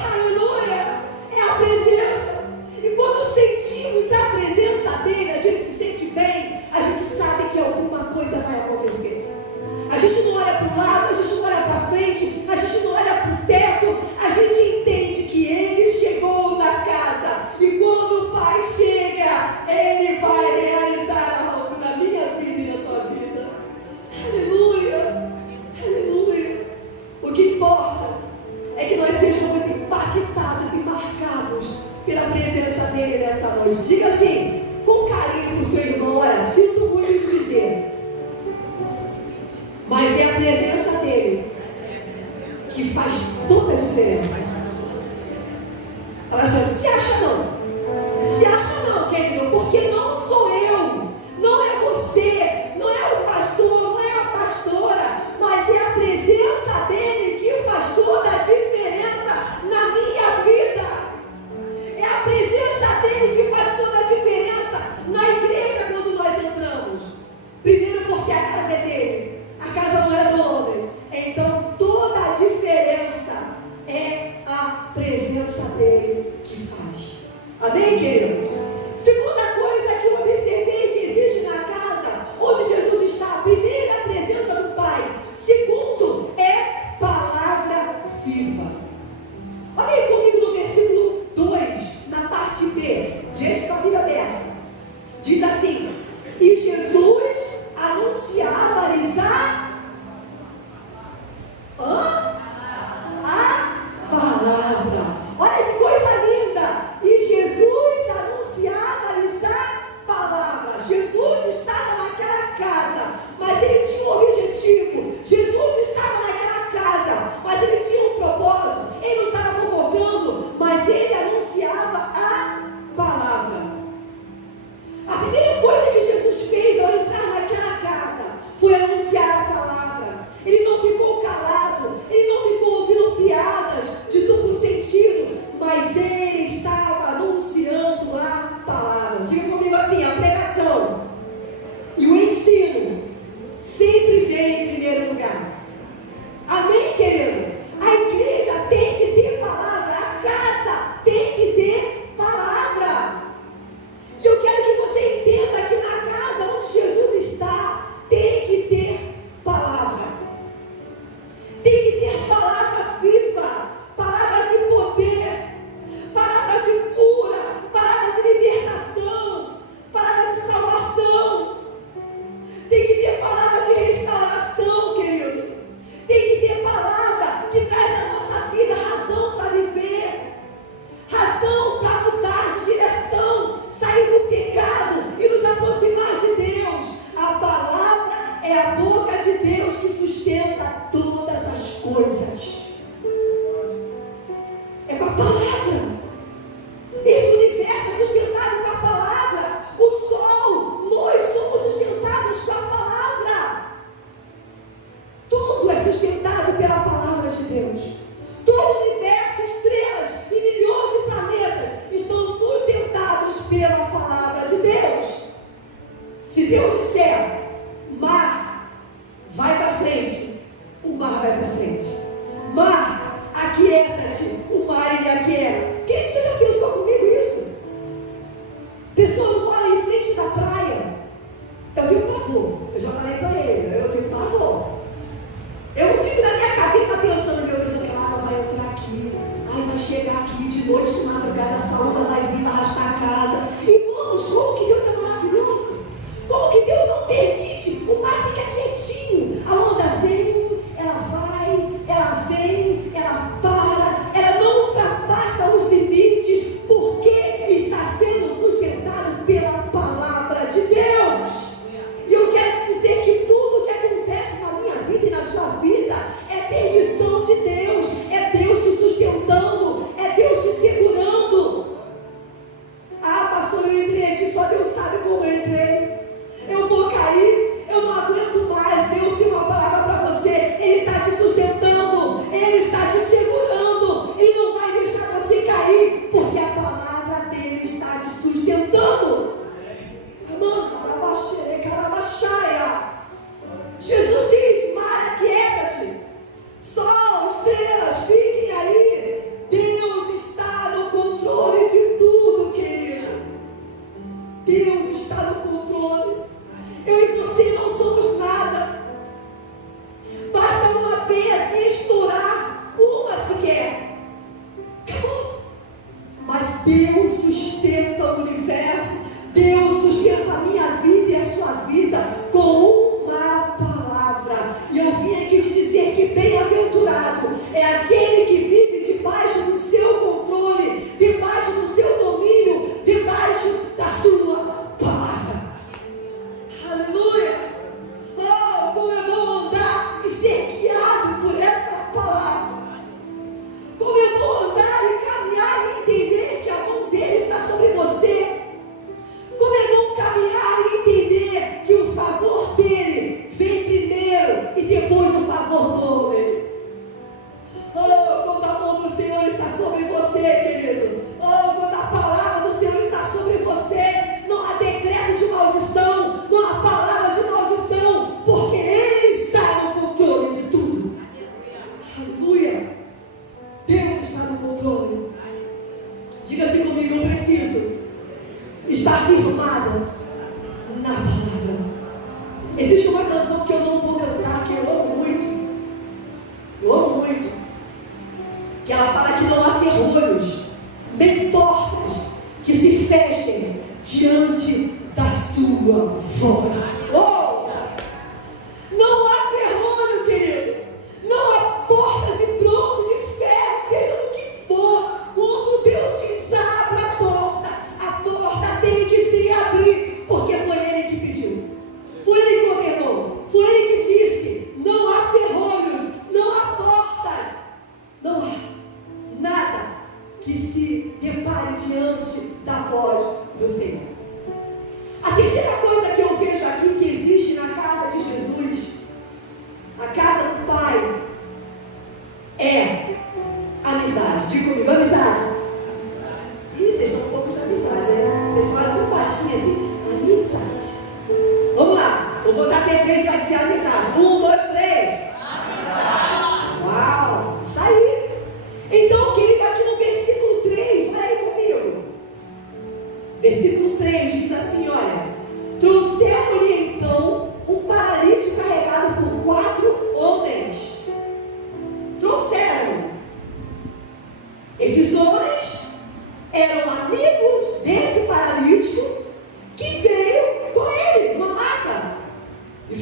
Aleluia! É a presença. E quando sentimos a presença dele, a gente se sente bem, a gente sabe que alguma coisa vai acontecer. A gente não olha para o lado, a gente não olha para frente, a gente não olha para o teto, a gente entende que ele chegou na casa. E quando o Pai chega, ele vai realizar algo na minha vida e na tua vida. Aleluia! Aleluia! O que importa é que nós sejamos impactados e marcados pela presença dele nessa noite. Diga assim, com carinho para o seu irmão: olha, sinto muito te dizer, mas é a presença dele que faz toda a diferença. Fala assim, se acha não? Se acha não, querido, porque não sou eu, não é você, não é o pastor, não é a pastora, mas é a presença dele que faz toda a diferença na minha vida. É a presença dele que faz toda a diferença na igreja quando nós entramos. Primeiro porque a casa é dele, a casa não é do homem. Então toda a diferença é a presença dele que faz. Amém, queridos? Segunda coisa que eu observei que existe na casa onde Jesus está: primeiro, a presença do Pai. Segundo, é palavra viva. Olha aí comigo no versículo 2, na parte B. Deixa com a Bíblia aberta. Diz assim: e Jesus anunciava-lhes a palavra. Olha que coisa linda! E Jesus anunciava-lhes a palavra. Jesus estava naquela casa, mas ele tinha um objetivo. Jesus estava naquela casa, mas ele tinha um propósito. Ele não estava convocando, mas ele anunciava a palavra. A primeira coisa que Jesus fez ao entrar naquela casa foi anunciar a palavra. Ele não ficou calado, ele não ficou ouvindo piadas de duplo sentido, mas ele estava anunciando a palavra. Diga comigo assim: a pregação e o ensino sempre vem em primeiro lugar. Amém, querido? A igreja tem que ter palavra, a casa tem que ter palavra. E eu quero que você entenda que na casa onde Jesus está, tem que ter palavra. Tem que ter palavra viva, palavra de poder, palavra de cura, palavra de libertação, palavra de salvação. Tem que ter palavra de restauração, querido. Tem que ter palavra que traz na nossa vida razão para viver, razão para mudar de direção, sair do pecado e nos aproximar de Deus. A palavra é a boca de Deus que sustenta todas as coisas. É com a palavra. Esse universo é sustentado com a palavra. O sol, nós somos sustentados com a palavra. Tudo é sustentado pela palavra de Deus. Todo o universo, estrelas e milhões de planetas estão sustentados pela palavra de Deus. Se Deus disser mar,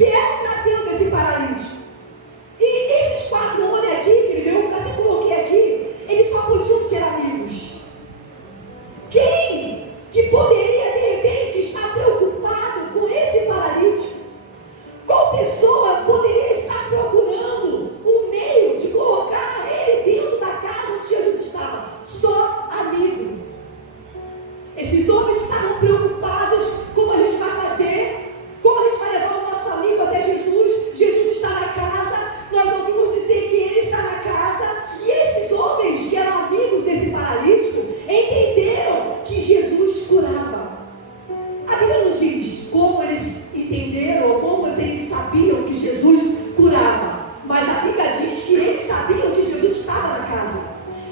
vieram trazendo esse paralítico. E esses 4 homens aqui, que eu até coloquei aqui, eles só podiam ser amigos. Quem que poderia, de repente, estar preocupado com esse paralítico? Qual pessoa poderia estar procurando um meio de colocar ele dentro da casa onde Jesus estava? Só amigo. Esses homens estavam preocupados: como a gente vai fazer? Como a gente vai levar o nosso amigo até Jesus? Jesus está na casa, nós ouvimos dizer que ele está na casa. E esses homens, que eram amigos desse paralítico, entenderam que Jesus curava. A Bíblia nos diz como eles entenderam, ou como eles sabiam que Jesus curava. Mas a Bíblia diz que eles sabiam que Jesus estava na casa.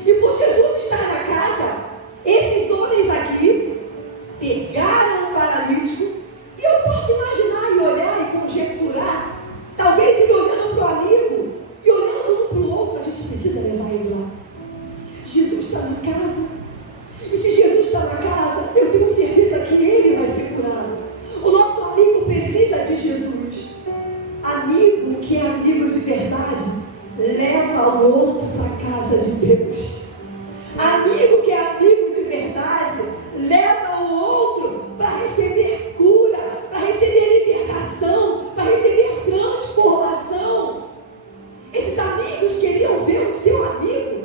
E por Jesus estar na casa, esses homens aqui pegaram o paralítico. E eu posso imaginar e olhar e conjecturar, talvez ele olhando para o amigo e olhando um para o outro: a gente precisa levar ele lá. Jesus está na casa. E se Jesus está na casa, eu tenho certeza que ele vai ser curado. O nosso amigo precisa de Jesus. Amigo que é amigo de verdade leva o outro para a casa de Deus. Amigo que é amigo de verdade leva o outro para receber cura, para receber libertação, para receber transformação. Esses amigos queriam ver o seu amigo,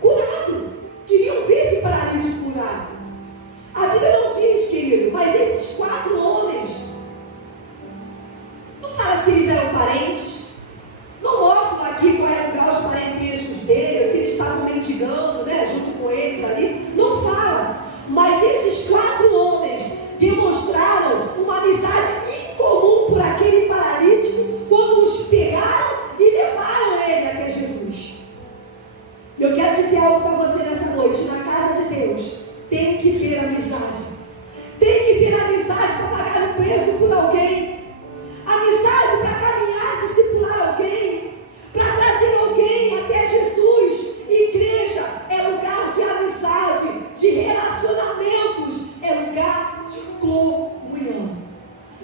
curado. Queriam ver esse paralítico curado. A Bíblia não diz, querido, mas esses 4 homens, não fala se eles eram parentes, não mostram aqui qual era o grau de parentescos deles, se eles estavam mendigando, junto com eles ali, não fala. Mas esses 4 homens demonstraram uma amizade incomum por aquele paralítico quando os pegaram e levaram ele até Jesus. Eu quero dizer algo para você nessa noite: na casa de Deus tem que ter amizade. Tem que ter amizade para pagar o preço por alguém. Amizade para caminhar, discipular alguém, para trazer alguém até Jesus. Igreja é lugar de amizade, de relacionamentos, é lugar de comunhão.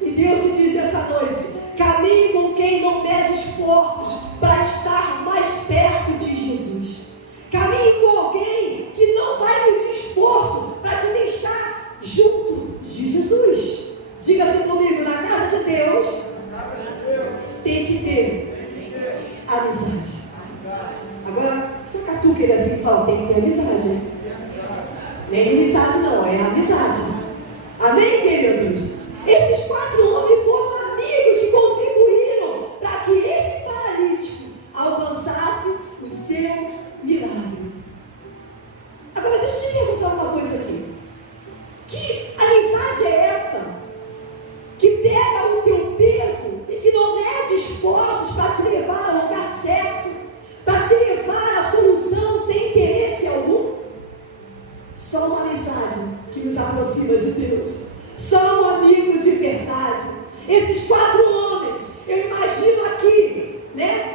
E Deus te diz nessa noite: caminhe com quem não mede esforços para estar mais perto de Jesus. Caminhe com alguém que não vai medir esforço para te deixar junto de Jesus. Diga assim comigo: na casa de Deus tem que ter amizade. Agora, se o Catuca ele assim fala, tem que ter amizade. Nem inimizade não, é amizade. Amém, queridos? Esses 4 homens foram amigos que contribuíram para que esse paralítico alcançasse o seu milagre. Agora, deixa eu te perguntar uma coisa aqui. Que amizade é essa que pega o teu peso e que não mede esforços para te levar ao lugar certo, para te levar à solução sem interesse algum? Só uma amizade que nos aproxima de Deus. Só um amigo de verdade. Esses 4 homens, eu imagino aqui,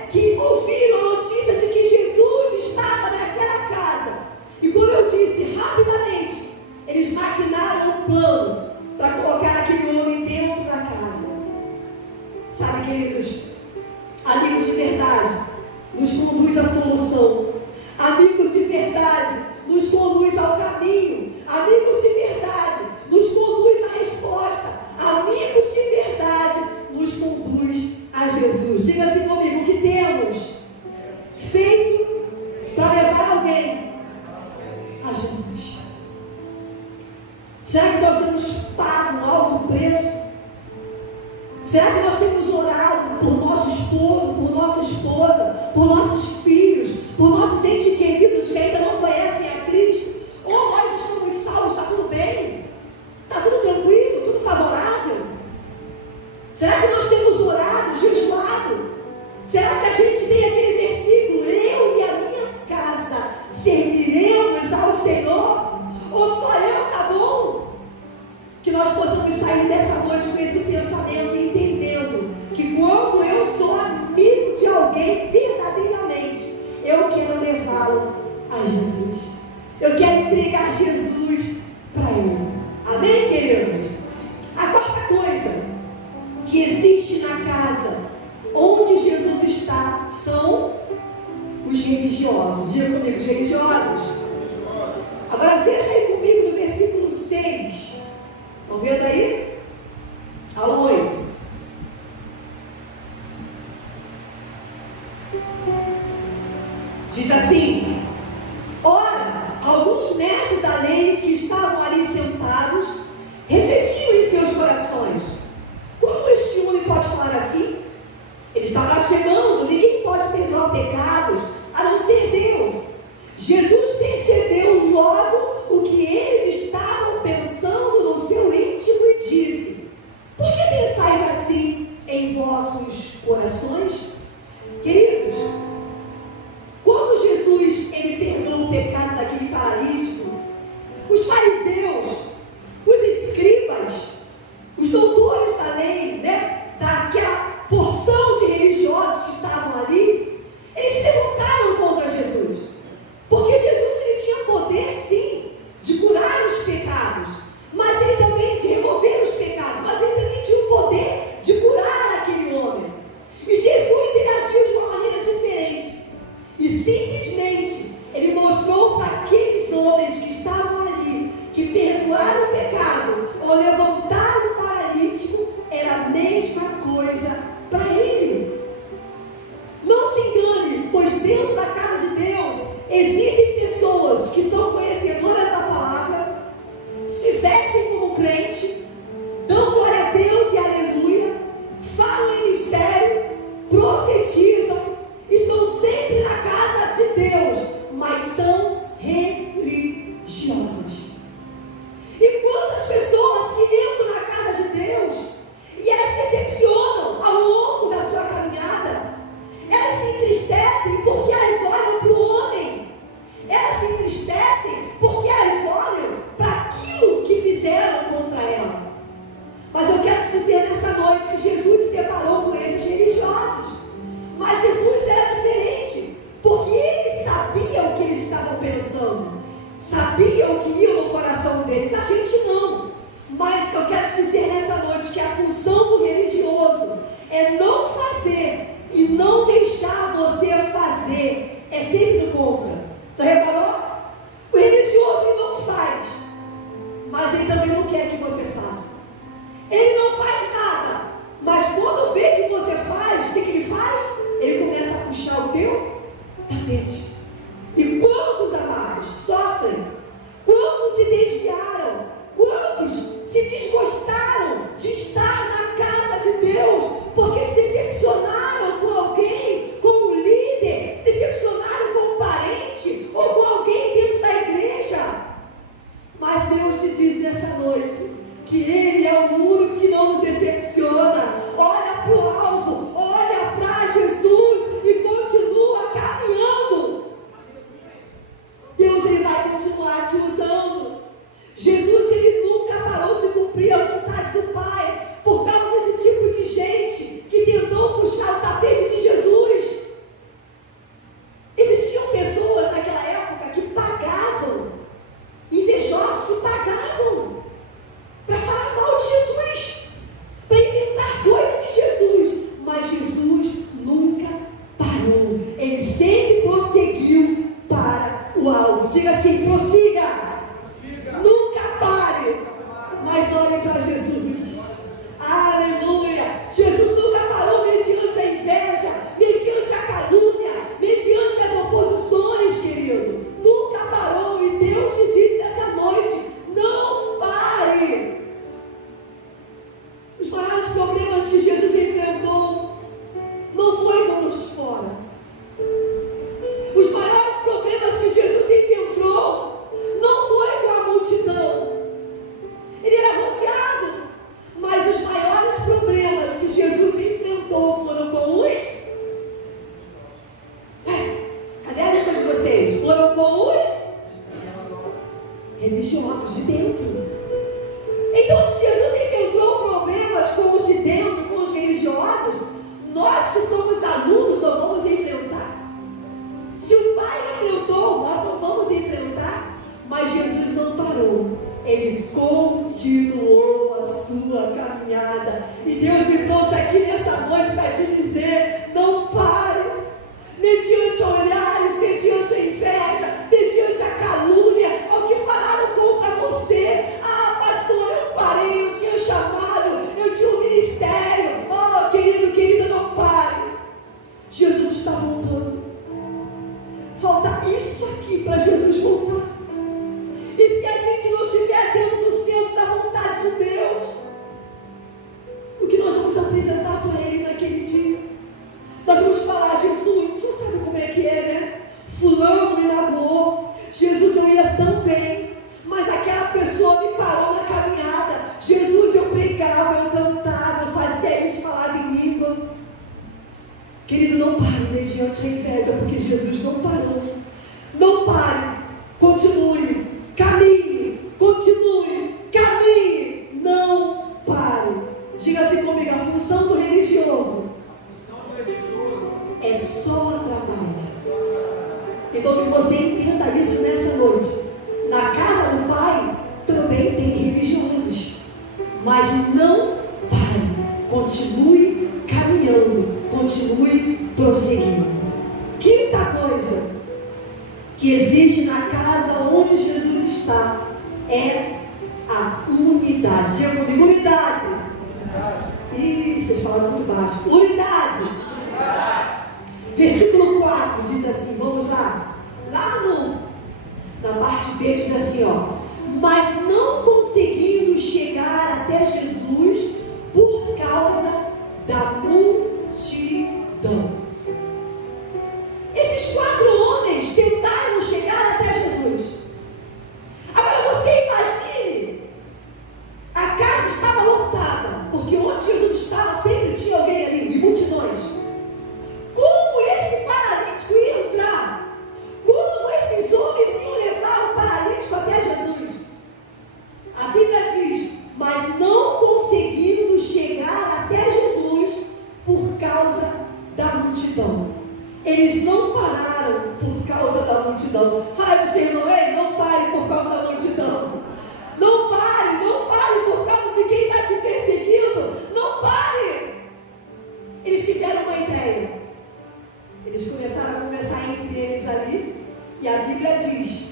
que ouviram a notícia de que Jesus estava naquela casa. E como eu disse, rapidamente, eles maquinaram um plano para colocar aquele homem dentro da casa. Sabe, queridos, amigos de verdade nos conduz à solução. Amigos de verdade nos conduz ao caminho. Amigos de verdade nos conduz à resposta. Amigos de verdade nos conduz a Jesus. Diga assim comigo: o que temos feito para levar alguém a Jesus? Será que nós temos pago um alto preço? Será que nós temos orado por nosso esposo, por nossa esposa, por nossos filhos, por nossos entes queridos que ainda não conhecem a Cristo? Ou nós estamos salvos, está tudo bem? Está tudo tranquilo, tudo favorável? Será que nós temos orado, jejuado? Será que a gente tem aquele versículo: eu e a minha casa serviremos ao Senhor? Ou só eu, tá bom? Que nós possamos sair dessa noite com esse pensamento, entendendo que quando eu sou amigo de alguém verdadeiramente, são os religiosos. Diga comigo, os religiosos. Agora veja aí comigo no versículo 6. Estão vendo aí? Ao 8. Diz assim: ora, alguns mestres da lei que estavam ali sentados refletiam em seus corações: como este homem pode falar assim? Ele está blasfemando, ninguém pode perdoar pecados a não ser Deus. Jesus percebeu logo o que eles estavam pensando no seu íntimo e disse: por que pensais assim em vossos corações? Queridos, quando Jesus ele perdoou o pecado daquele paralítico, os fariseus, os escribas, os doutores da lei, daquela porção de religiosos que estavam ali, eles se levantaram contra Jesus, porque Jesus ele tinha poder sim de curar os pecados, mas ele também de remover os pecados, mas ele também tinha o poder de curar aquele homem. E Jesus ele agiu de uma maneira diferente, e simplesmente ele mostrou para aqueles homens que estavam ali que perdoar o pecado ou levantar o paralítico era a mesma coisa para ele. Não se engane, pois dentro da casa de Deus existem pessoas que são conhecedoras da palavra, se vestem como crente, dão glória a Deus e aleluia, falam em mistério, profetizam, estão sempre na casa de Deus, mas são religiosas. E quantas pessoas que entram na casa de Deus e elas se decepcionam ao longo da sua caminhada, elas se entristecem porque elas olham para o homem, elas se entristecem porque elas olham para aquilo que fizeram contra ela. Mas eu quero te dizer nessa noite que Jesus se deparou com esses religiosos, mas Jesus era diferente, porque ele sabia o que eles estavam pensando, sabia o que ia no coração deles. A gente não. Mas eu quero te dizer nessa noite que a função do religioso é não fazer e não deixar você fazer. É sempre do contra. Já reparou? O religioso ele não faz, mas ele também não quer que você faça. Ele não faz nada, mas quando vê que você faz, o que ele faz? Ele começa a puxar o teu tapete. E quantos amados sofrem? Quantos se desviaram? Quantos se desgostaram de estar na casa de Deus? Porque se decepcionaram com alguém, com um líder, se decepcionaram com um parente ou com alguém dentro da igreja. Mas Deus te diz nessa noite que Ele é o único que não nos decepciona. Olha para o alvo, olha para Jesus e continua caminhando. Deus ele vai continuar te usando. Jesus ele nunca parou de cumprir a vontade do Pai por causa desse tipo de gente que tentou puxar o tapete de Jesus. Existiam pessoas naquela época que pagavam, invejosos que pagavam para falar mal de Jesus, para inventar coisas de Jesus, mas Jesus nunca parou, ele sempre prosseguiu para o alvo. Diga assim: prossiga. Nunca pare, mas olhe para Jesus. Aleluia. Jesus nunca parou mediante a inveja, mediante a calúnia, mediante as oposições, querido. Nunca parou. E Deus te diz nessa noite: não pare. Os maiores problemas que Jesus enfrentou não foi com os de fora. Os maiores problemas que Jesus encontrou não foi com a multidão. Ele era rodeado, mas os maiores problemas que Jesus enfrentou foram com os... Cadê a lista de vocês? Foram com os religiosos de dentro. Então, se Jesus encontrou problemas com os de dentro, com os religiosos, nós que somos alunos não vamos enfrentar. Se o Pai enfrentou, nós não vamos enfrentar. Mas Jesus não parou, ele continuou a sua caminhada. E Deus me trouxe aqui nessa noite para te dizer: não pare, Querido, não pare mediante a inveja, porque Jesus não parou. Não pare, continue, caminhe, continue, caminhe, não pare. Diga assim comigo, a função do religioso é só atrapalhar. Então que você entenda isso nessa noite. Na casa do Pai também tem religiosos, mas não pare, continue caminhando, continue prosseguindo. Quinta coisa que existe na casa onde Jesus está é a unidade. Diga comigo, unidade. Ih, vocês falaram muito baixo. Unidade. Versículo 4 diz assim, vamos lá. Lá na parte B diz assim, ó. Mas não conseguindo chegar até Jesus por causa da multidão. Esses 4 homens tentaram chegar até Jesus. Agora você imagine, a casa estava lotada, porque onde Jesus estava sempre tinha alguém ali, e multidões. Como esse paralítico ia entrar? Como esses homens iam levar o paralítico até Jesus? A Bíblia diz, mas não conseguindo chegar até Jesus por causa da multidão. Eles não pararam por causa da multidão. Fala para o seu irmão, ei, não pare por causa da multidão. Não pare por causa de quem está te perseguindo. Não pare. Eles tiveram uma ideia. Eles começaram a conversar entre eles ali. E a Bíblia diz,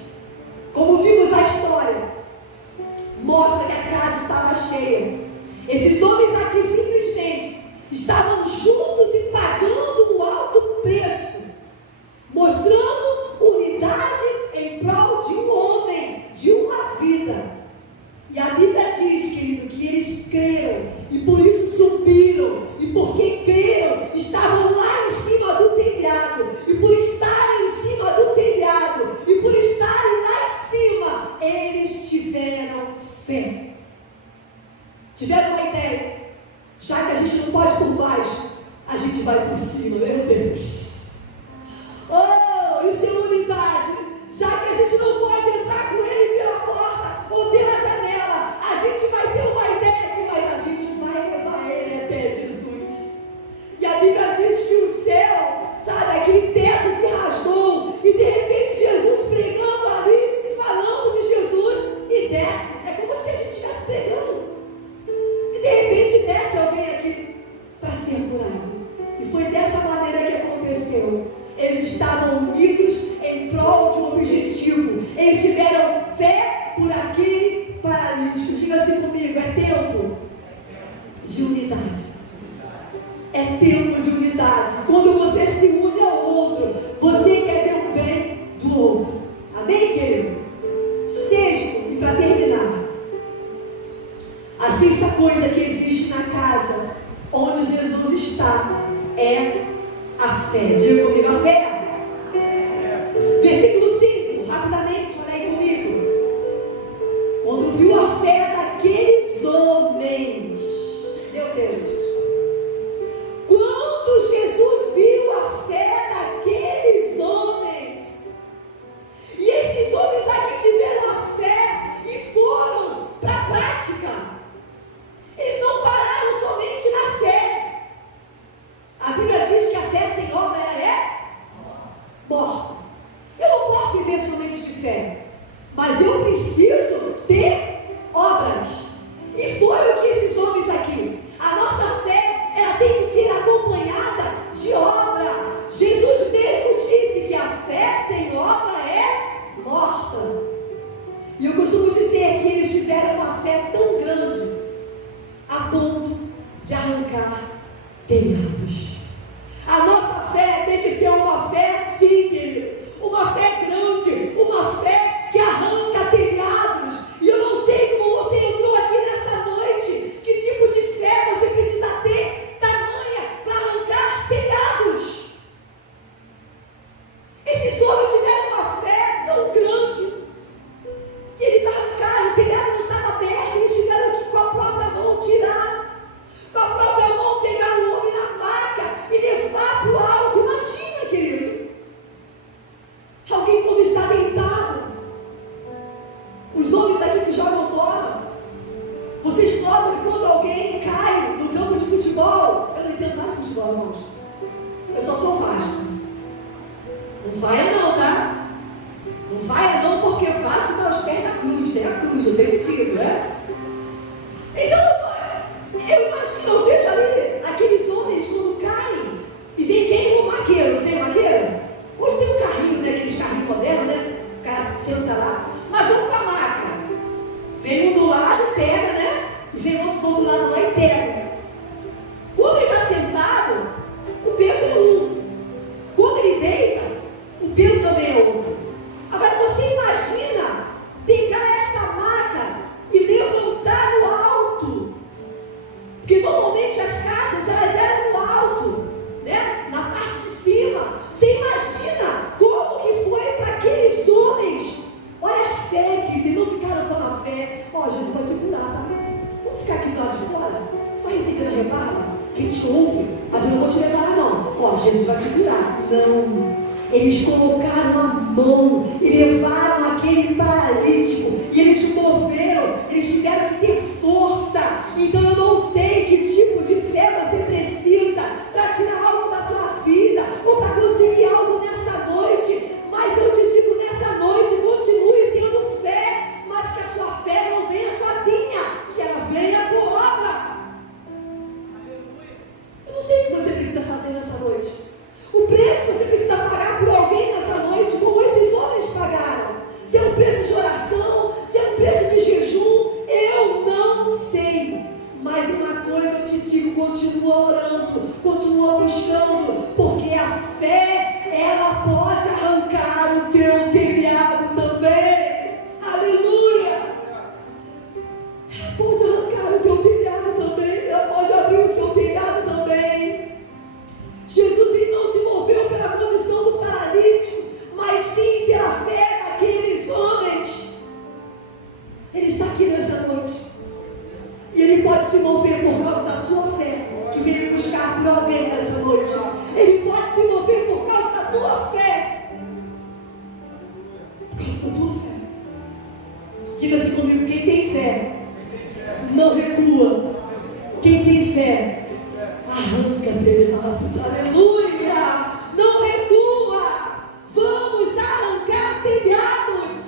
como vimos a história, mostra que a casa estava cheia. Esses homens aqui simplesmente estavam juntos e pagando um alto preço, mostrando unidade em prol de um homem, de uma vida. E a Bíblia diz, querido, que eles creram e por isso subiram, e porque creram, estavam lá em cima do telhado, e por estarem em cima do telhado, e por estarem lá em cima, eles tiveram fé. Tiveram uma ideia, já que a gente não pode por baixo, a gente vai por cima, meu Deus. Oh, isso é unidade. Já que a gente não pode entrar com ele pela porta ou pela janela, a gente vai ter uma ideia aqui, mas a gente vai levar ele até Jesus. E a Bíblia diz que o céu, sabe, aquele teto se rasgou, e de repente Jesus pregando ali, falando de Jesus, e desce. É como se a gente estivesse pregando. E de repente desce alguém aqui para ser curado. E foi dessa maneira que aconteceu. Eles estavam unidos em prol de um objetivo. Eles tiveram fé por aquele paralítico. Diga assim comigo, é tempo de unidade. É tempo de unidade. Quando você se une ao outro, você quer ver o bem do outro. Amém, querido? Sexto, e para terminar, a sexta coisa que existe na casa onde Jesus está é a fé. Diga comigo, a fé. Versículo 5, rapidamente, olha aí comigo. Quando viu a fé daqueles homens, meu Deus, quando Jesus viu a fé daqueles homens, e esses homens aqui tiveram a fé e foram para a prática. Eles não pararam somente na fé. A Bíblia diz que a fé sem obra ela é Eu só sou Vasco. Não vai não, tá? Não vai não, porque Vasco está aos pés da cruz, tem a cruz, eu sempre digo, né? Então eu imagino, eu vejo ali aqueles homens quando caem e vem quem? Um maqueiro, não tem um maqueiro? Hoje tem um carrinho, né? Aqueles carrinhos modernos, né? O cara senta lá, mas vamos para a maca. Vem um do lado, pega, né? E vem outro do outro lado lá e pega. Quando ele está sentado, o peso é um. Quando ele deita, o peso também é outro. Agora você imagina pegar essa maca e levantar no alto. Porque normalmente as casas elas eram no alto, né? Na parte de cima. Você imagina como que foi para aqueles homens? Olha a fé, querido, não ficaram só na fé. Ó, Jesus vai te curar, tá? Vamos ficar aqui do lado de fora, só recebendo a rebala, que a gente ouve, mas eu não vou te levar não. Ó, Jesus vai te curar. Não. Eles colocaram a mão e levaram aquele paralítico e eles te moveram, eles tiveram que ter força. Então eu não sei que tipo de fé você precisa para tirar algo da tua vida ou para conseguir algo nessa noite, mas eu te digo nessa noite, continue tendo fé, mas que a sua fé não venha sozinha, que ela venha com obra. Eu não sei o que você precisa fazer nessa noite. O preço que você precisa pagar por alguém nessa noite, como esses homens pagaram. Se é um preço de oração, se é um preço de jejum, eu não sei. Mas uma coisa eu te digo, continua orando, continua buscando, porque a fé, ela pode arrancar o teu telhado também. Aleluia! Pode arrancar o teu telhado também, ela pode abrir o seu telhado também. Jesus ele não se moveu pela condição do paralítico, mas sim pela fé daqueles homens. Ele está aqui nessa noite. E ele pode se mover por causa da sua fé, que veio buscar por alguém nessa noite. Ele pode se mover por causa da tua fé. Por causa da tua fé. Diga-se comigo, quem tem fé não recua. Quem tem fé arranca telhados, aleluia, não recua, vamos arrancar telhados,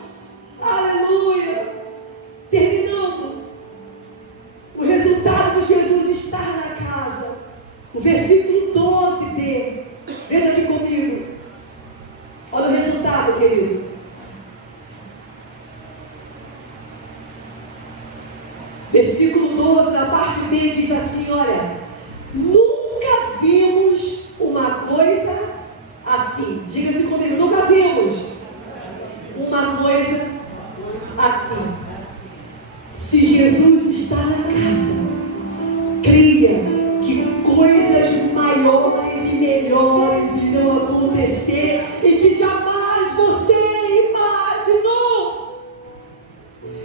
aleluia. Terminando, o resultado de Jesus estar na casa, o versículo 12b, veja aqui comigo, olha o resultado, querido. Versículo 12, na parte B, diz assim, olha, nunca vimos uma coisa assim. Diga-se comigo, nunca vimos uma coisa assim. Se Jesus está na casa, creia que coisas maiores e melhores irão acontecer e que jamais você imaginou.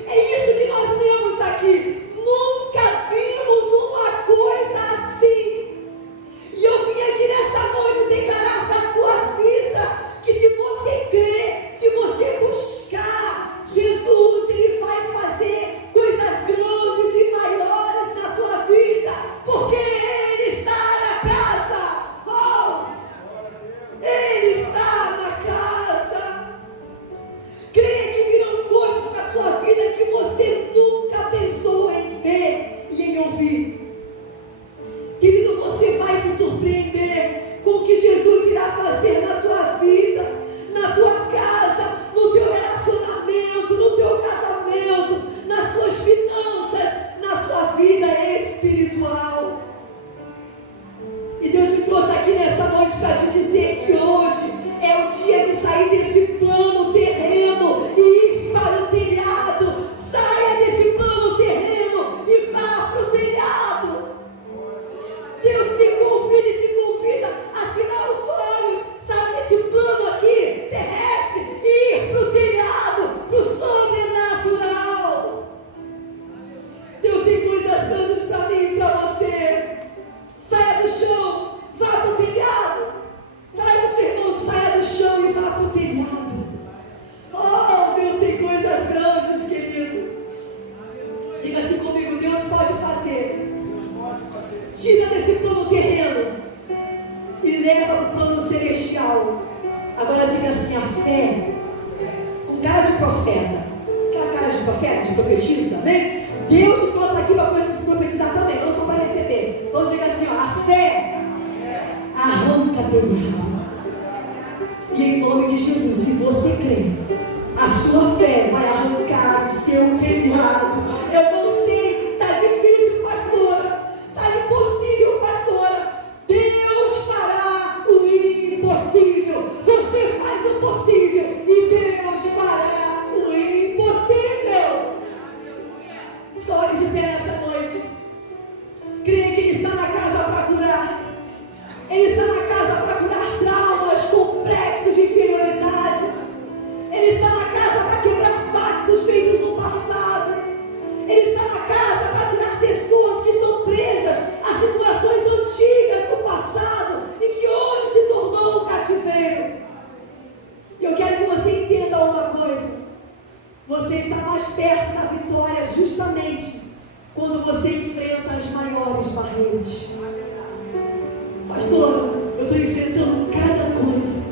É isso que nós vemos aqui. Nunca vimos uma coisa leva para o plano celestial. Agora diga assim, a fé, com cara de profeta, aquela cara de profeta, de profetiza, né? Deus te trouxe aqui para profetizar também, não só para receber. Então diga assim, ó, a fé arranca telhado. E em nome de Jesus, se você crê, a sua fé vai arrancar o seu telhado. Eu não sei, está difícil, pastora, está impossível, pastora. Deus fará o impossível. Você faz o possível e Deus fará o impossível. Coloque de pé nessa noite. Creia que Ele está na casa para curar. Ele está na casa para curar traumas, complexos de inferioridade. Ele está na casa para quebrar pactos feitos no passado. Ele está na casa para tirar pessoas que estão presas a situações antigas do passado e que hoje se tornou um cativeiro. E eu quero que você entenda uma coisa. Você está mais perto da vitória justamente quando você enfrenta as maiores barreiras. Pastor, eu estou enfrentando cada coisa,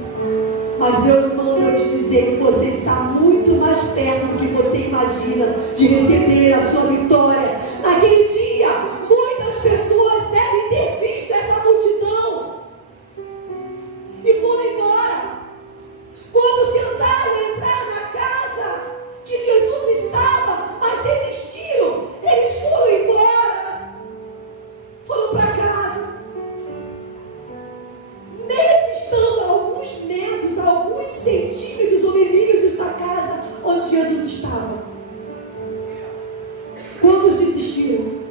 mas Deus manda eu te dizer que você está muito mais perto do que você imagina de receber a sua vitória. Naquele dia, muitas pessoas devem ter visto essa multidão e foram embora. Quantos tentaram entrar na casa que Jesus estava, mas desistiram? Eles foram embora, foram para casa. Mesmo estando a alguns metros, a alguns centímetros ou milímetros da casa onde Jesus estava. Quantos desistiram?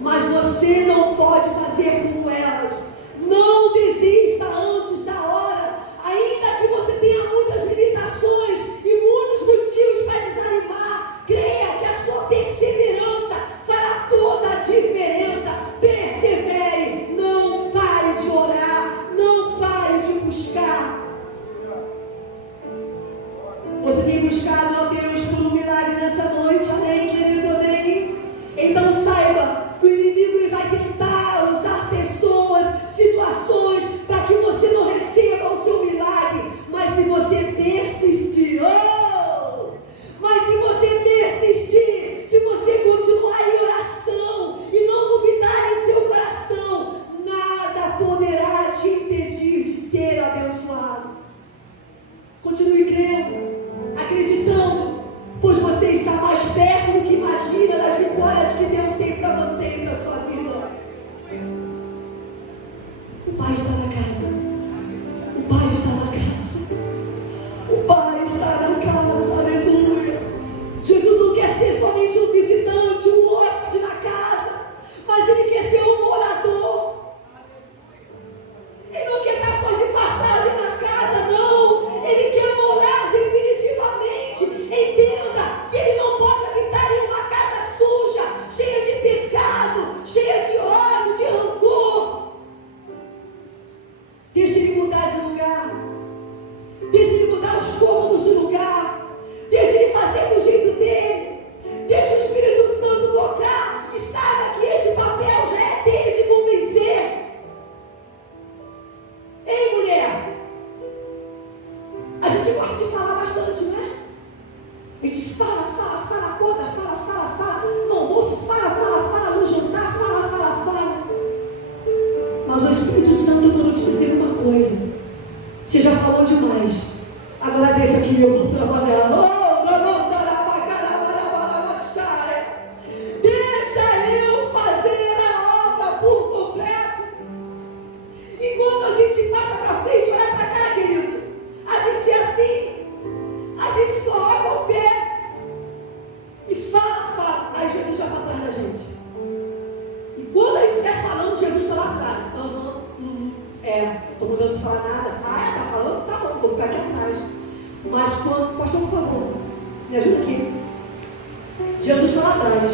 Mas você não pode fazer como elas. Não desista antes da hora. Ainda que você tenha muitas limitações e muitos motivos para desanimar, creia que a sua perseverança fará toda a diferença. Persevere, não pare de orar, não pare de buscar. Você tem buscado a Deus por um milagre nessa noite, amém, querido, amém? Então saiba que o inimigo ele vai tentar usar pessoas, situações, para que você não receba o seu milagre. Mas se você persistir, mas se você persistir, se você continuar em oração e não duvidar em seu coração, nada poderá te impedir de ser abençoado. Continue crendo, acreditando, pois você está mais perto do que imagina das vitórias que Deus tem para você e para a sua vida. O Pai está na casa. O Pai está na casa. O Pai está na casa, aleluia. Jesus não quer ser somente um visitante, um hóspede na casa, mas Ele quer ser um morador. Ele não quer estar só de passagem na casa, não. Ele quer morar definitivamente. Entenda que Ele não pode habitar em uma casa suja, cheia de pecado, cheia de ódio, de rancor. Deixa Ele mudar de lugar. Deixa Ele mudar os cômodos de lugar. Deixa Ele fazer do jeito dele. Deixa o Espírito Santo tocar e saiba que este papel já é dele de convencer. Ei, mulher, a gente gosta de falar bastante, né? A gente fala, acorda, fala, no almoço, fala, no jantar, fala. Mas o Espírito Santo mandou te dizer uma coisa. Você já falou demais. Agora deixa que eu vou trabalhar. Deixa eu fazer a obra por completo. Enquanto a gente passa para frente, olha para cá, querido. A gente é assim. A gente coloca o pé e fala. Aí Jesus vai para trás da gente. E quando a gente estiver falando, Jesus está lá atrás. Estou mudando de falar nada. Está falando? Tá bom, vou ficar aqui atrás. Mas quando, pastor, por favor, me ajuda aqui. Jesus está lá atrás.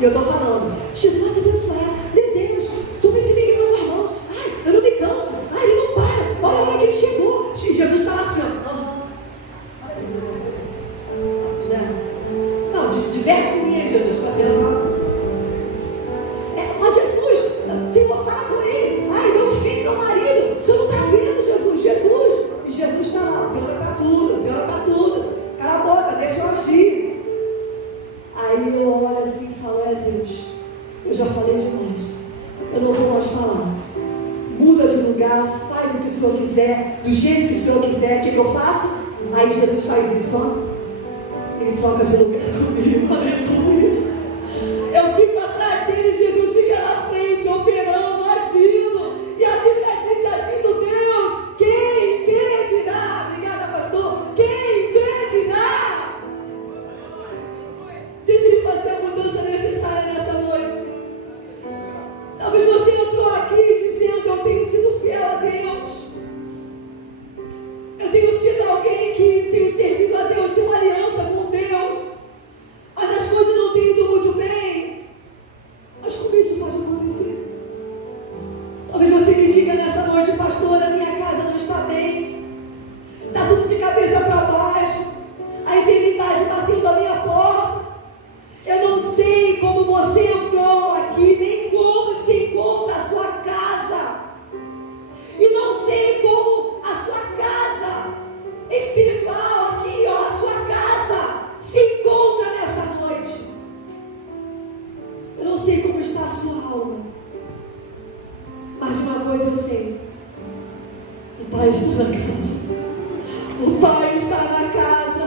E eu estou falando, Jesus vai te abençoar. Meu Deus, tu me segui nas tuas mãos. Ai, eu não me canso. Ai, ele não para. Olha a hora que ele chegou. Jesus está lá assim, Não, diverte-me aí, Jesus, fazendo. Mas Jesus, Senhor, fala com ele. Ai, meu filho, meu marido. lugar, faz o que o Senhor quiser, do jeito que o Senhor quiser, o que eu faço? Aí Jesus faz isso, ó. Ele troca de lugar comigo, aleluia. Eu fico atrás dele, Jesus fica na frente, operando, agindo. E a Bíblia diz, agindo Deus, quem impedirá? Obrigada, pastor. Quem impedirá? Deixa ele fazer a mudança necessária nessa noite. Talvez você entrou aqui dizendo, eu tenho sido fiel a Deus. Eu tenho sido alguém que tenho servido a Deus, tenho uma aliança com Deus, mas as coisas não têm ido muito bem. Mas como isso pode acontecer? Talvez você me diga nessa noite, pastora, minha casa não está bem, está tudo de cabeça para baixo, a enfermidade batendo a minha porta, eu não sei como você entrou aqui, nem como se encontra a sua casa, e não sei como a sua casa espiritual aqui, ó, a sua casa se encontra nessa noite. Eu não sei como está a sua alma, mas de uma coisa eu sei: o Pai está na casa. O Pai está na casa.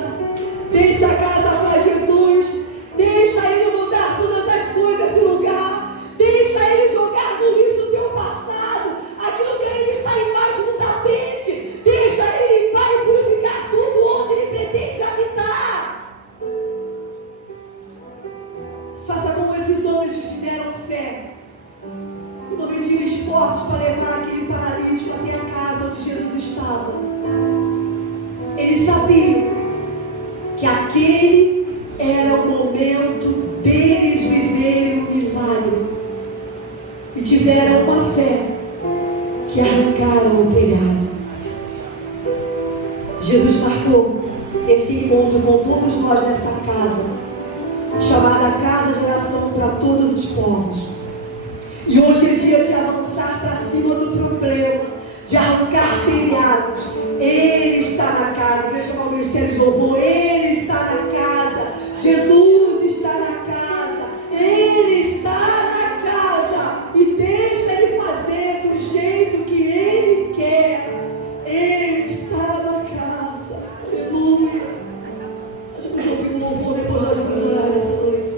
Deixa a casa para Jesus. Deixa Ele mudar todas as coisas de lugar. Deixa Ele jogar no lixo o teu passado, aquilo que ainda está embaixo do tapete. Deixa Ele limpar e purificar tudo onde Ele pretende habitar. Faça como esses homens que tiveram fé e não mediram esforços para levar aquele paralítico até a casa onde Jesus estava. Eles sabiam que aquele era o momento deles viverem o milagre, e tiveram uma fé que arrancaram o telhado. Jesus marcou esse encontro com todos nós nessa casa, chamada Casa de Oração para Todos os Povos. E hoje é dia de avançar para cima do problema, de arrancar telhados. Ele está na casa. Deixa eu chamar o ministério de louvor. Ele está na casa. Jesus está na casa. Ele está na casa. E deixa Ele fazer do jeito que Ele quer. Ele está na casa. Aleluia. Acho que eu ouvi um louvor, depois nós vamos orar nessa noite.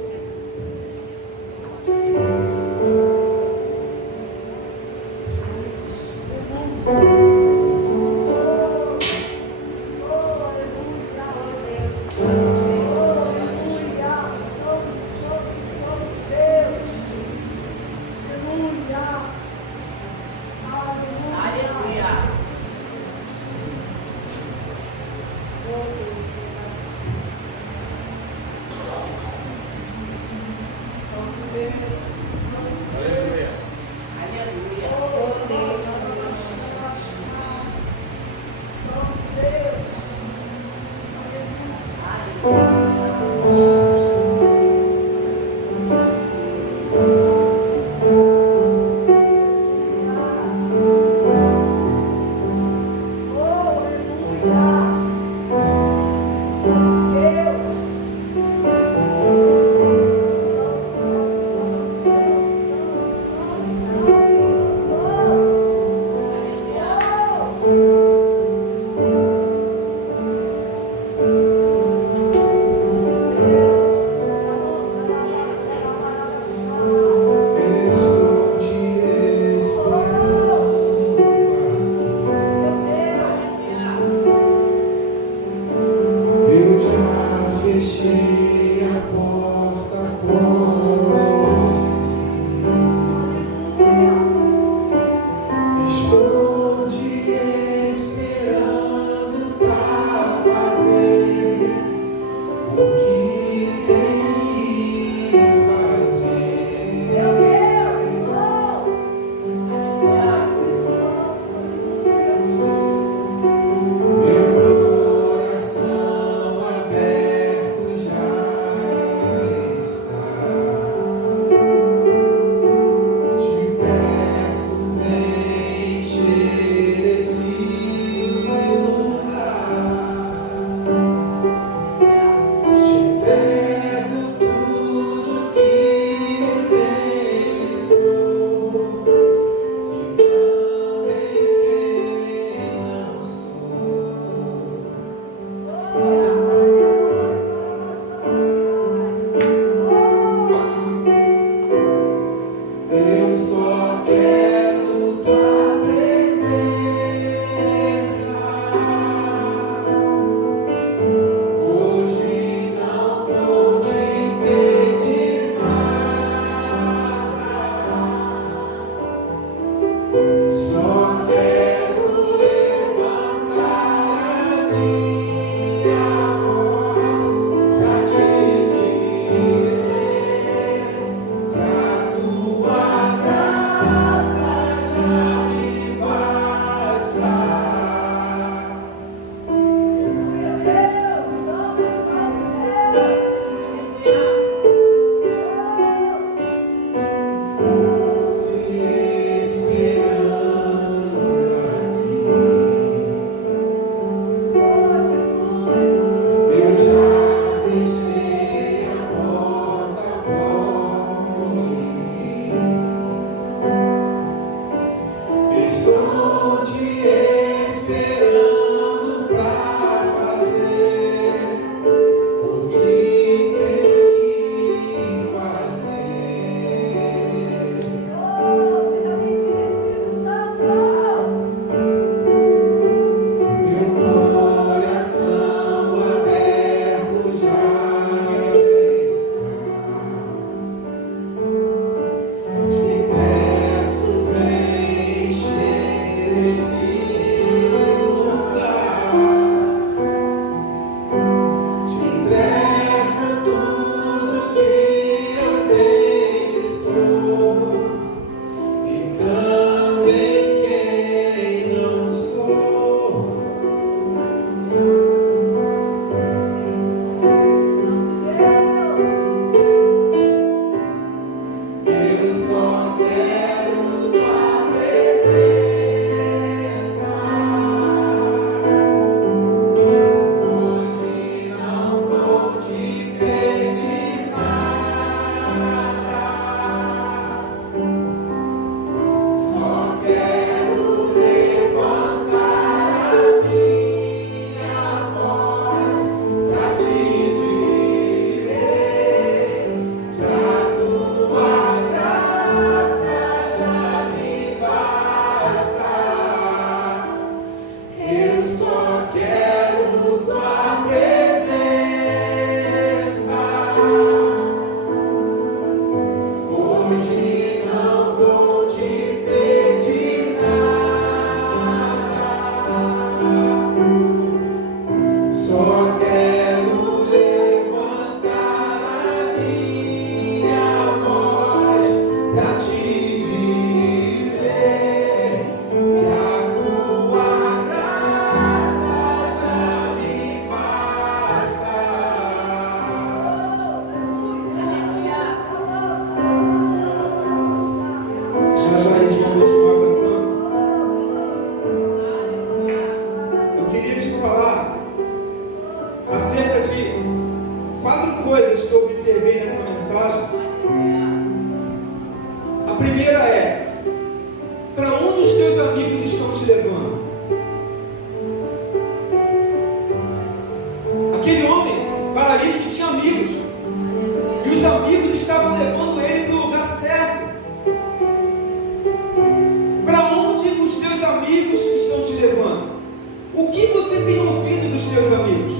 O que você tem ouvido dos teus amigos?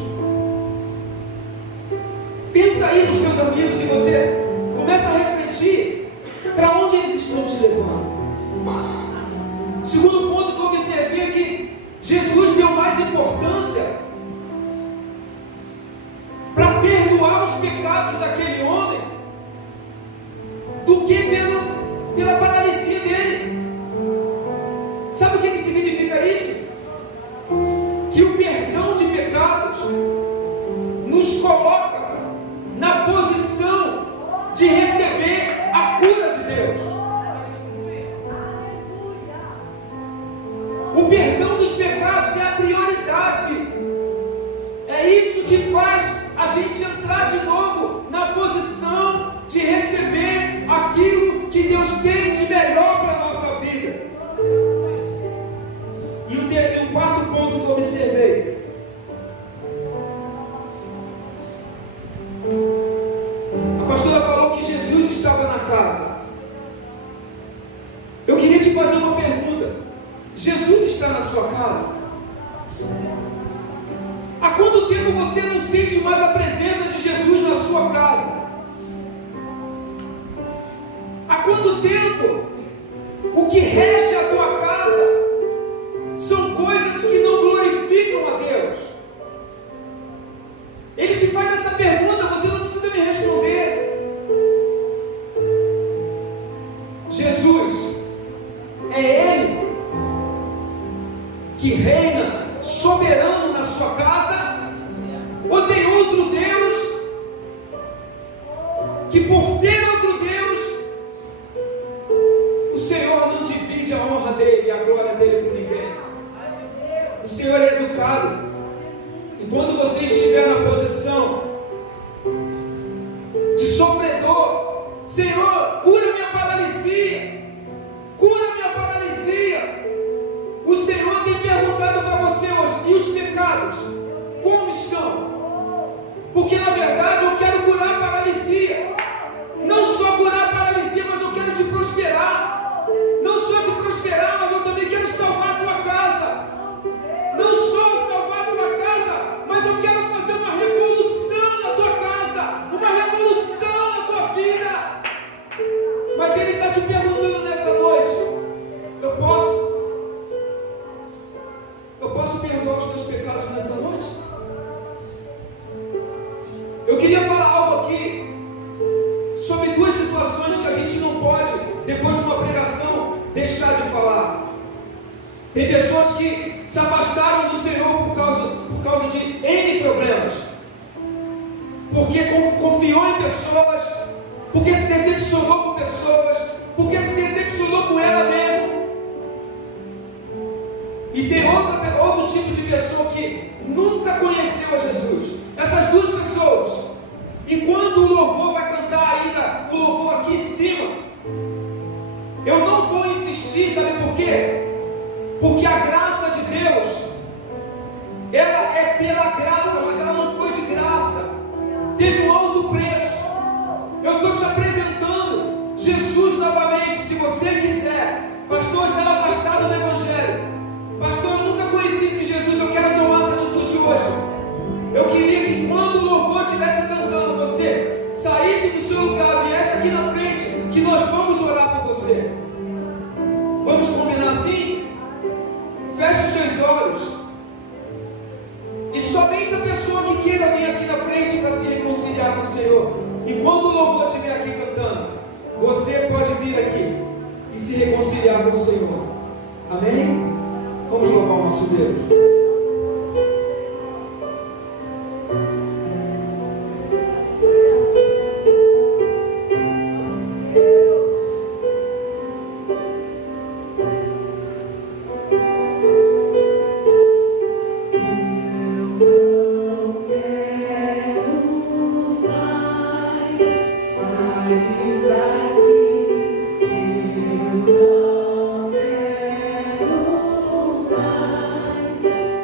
Pensa aí nos teus amigos e você começa a refletir para onde eles estão te levando. O segundo ponto que eu observei é que Jesus deu mais importância para perdoar os pecados daquele homem do que pela paralisia dele. Sabe o que significa isso? Que o perdão de pecados nos coloca na posição de receber a cura de Deus. O perdão dos pecados é a prioridade. É isso que faz a gente entrar de novo na posição de receber aquilo que Deus tem de melhor para a nossa vida. E o quarto ponto que eu observei: a pastora falou que Jesus estava na casa. Eu queria te fazer uma pergunta: Jesus está na sua casa? Há quanto tempo você não sente mais a presença de Jesus na sua casa? Há quanto tempo o que rege a tua casa são coisas que não glorificam a Deus? Ele te faz essa pergunta, você não precisa me responder. Jesus, é Ele que reina soberano na sua casa? Ou tem outro Deus que, por ter outro Deus, o Senhor não divide a honra dele e a glória dele com ninguém? O Senhor é educado. E quando você estiver na posição de sofredor, Senhor, cura minha paralisia, cura minha paralisia. O Senhor tem perguntado para você hoje: e os pecados, como estão? Porque na verdade eu quero curar a paralisia. Não só curar a paralisia, mas eu quero te prosperar. Não só te prosperar, mas eu também quero salvar a tua casa. Não só salvar a tua casa, mas eu quero fazer uma revolução na tua casa, uma revolução na tua vida. Mas Ele está te perguntando nessa noite: eu posso perdoar os teus pecados nessa noite? Eu queria falar algo aqui sobre duas situações que a gente não pode, depois de uma pregação, deixar de falar. Tem pessoas que se afastaram do Senhor por causa de N problemas, porque confiou em pessoas, porque se decepcionou com pessoas, porque se decepcionou com ela mesma. E tem outro tipo de pessoa que nunca conheceu a Jesus. Essas duas pessoas, enquanto o louvor vai cantar ainda, o louvor aqui em cima, eu não vou insistir, sabe por quê? Porque a graça de Deus, ela é pela graça, mas ela não foi de graça. Teve um alto preço. Eu estou te apresentando Jesus novamente. Se você quiser, pastor, está afastado do Evangelho. Pastor, eu nunca conheci esse Jesus, eu quero tomar essa atitude hoje. Eu queria que quando o louvor estivesse cantando, você saísse do seu lugar, viesse aqui na frente, que nós vamos orar por você. Vamos combinar assim? Feche os seus olhos. E somente a pessoa que queira vir aqui na frente para se reconciliar com o Senhor. E quando o louvor estiver aqui cantando, você pode vir aqui e se reconciliar com o Senhor. Amém? Vamos louvar o nosso Deus. Eu não quero mais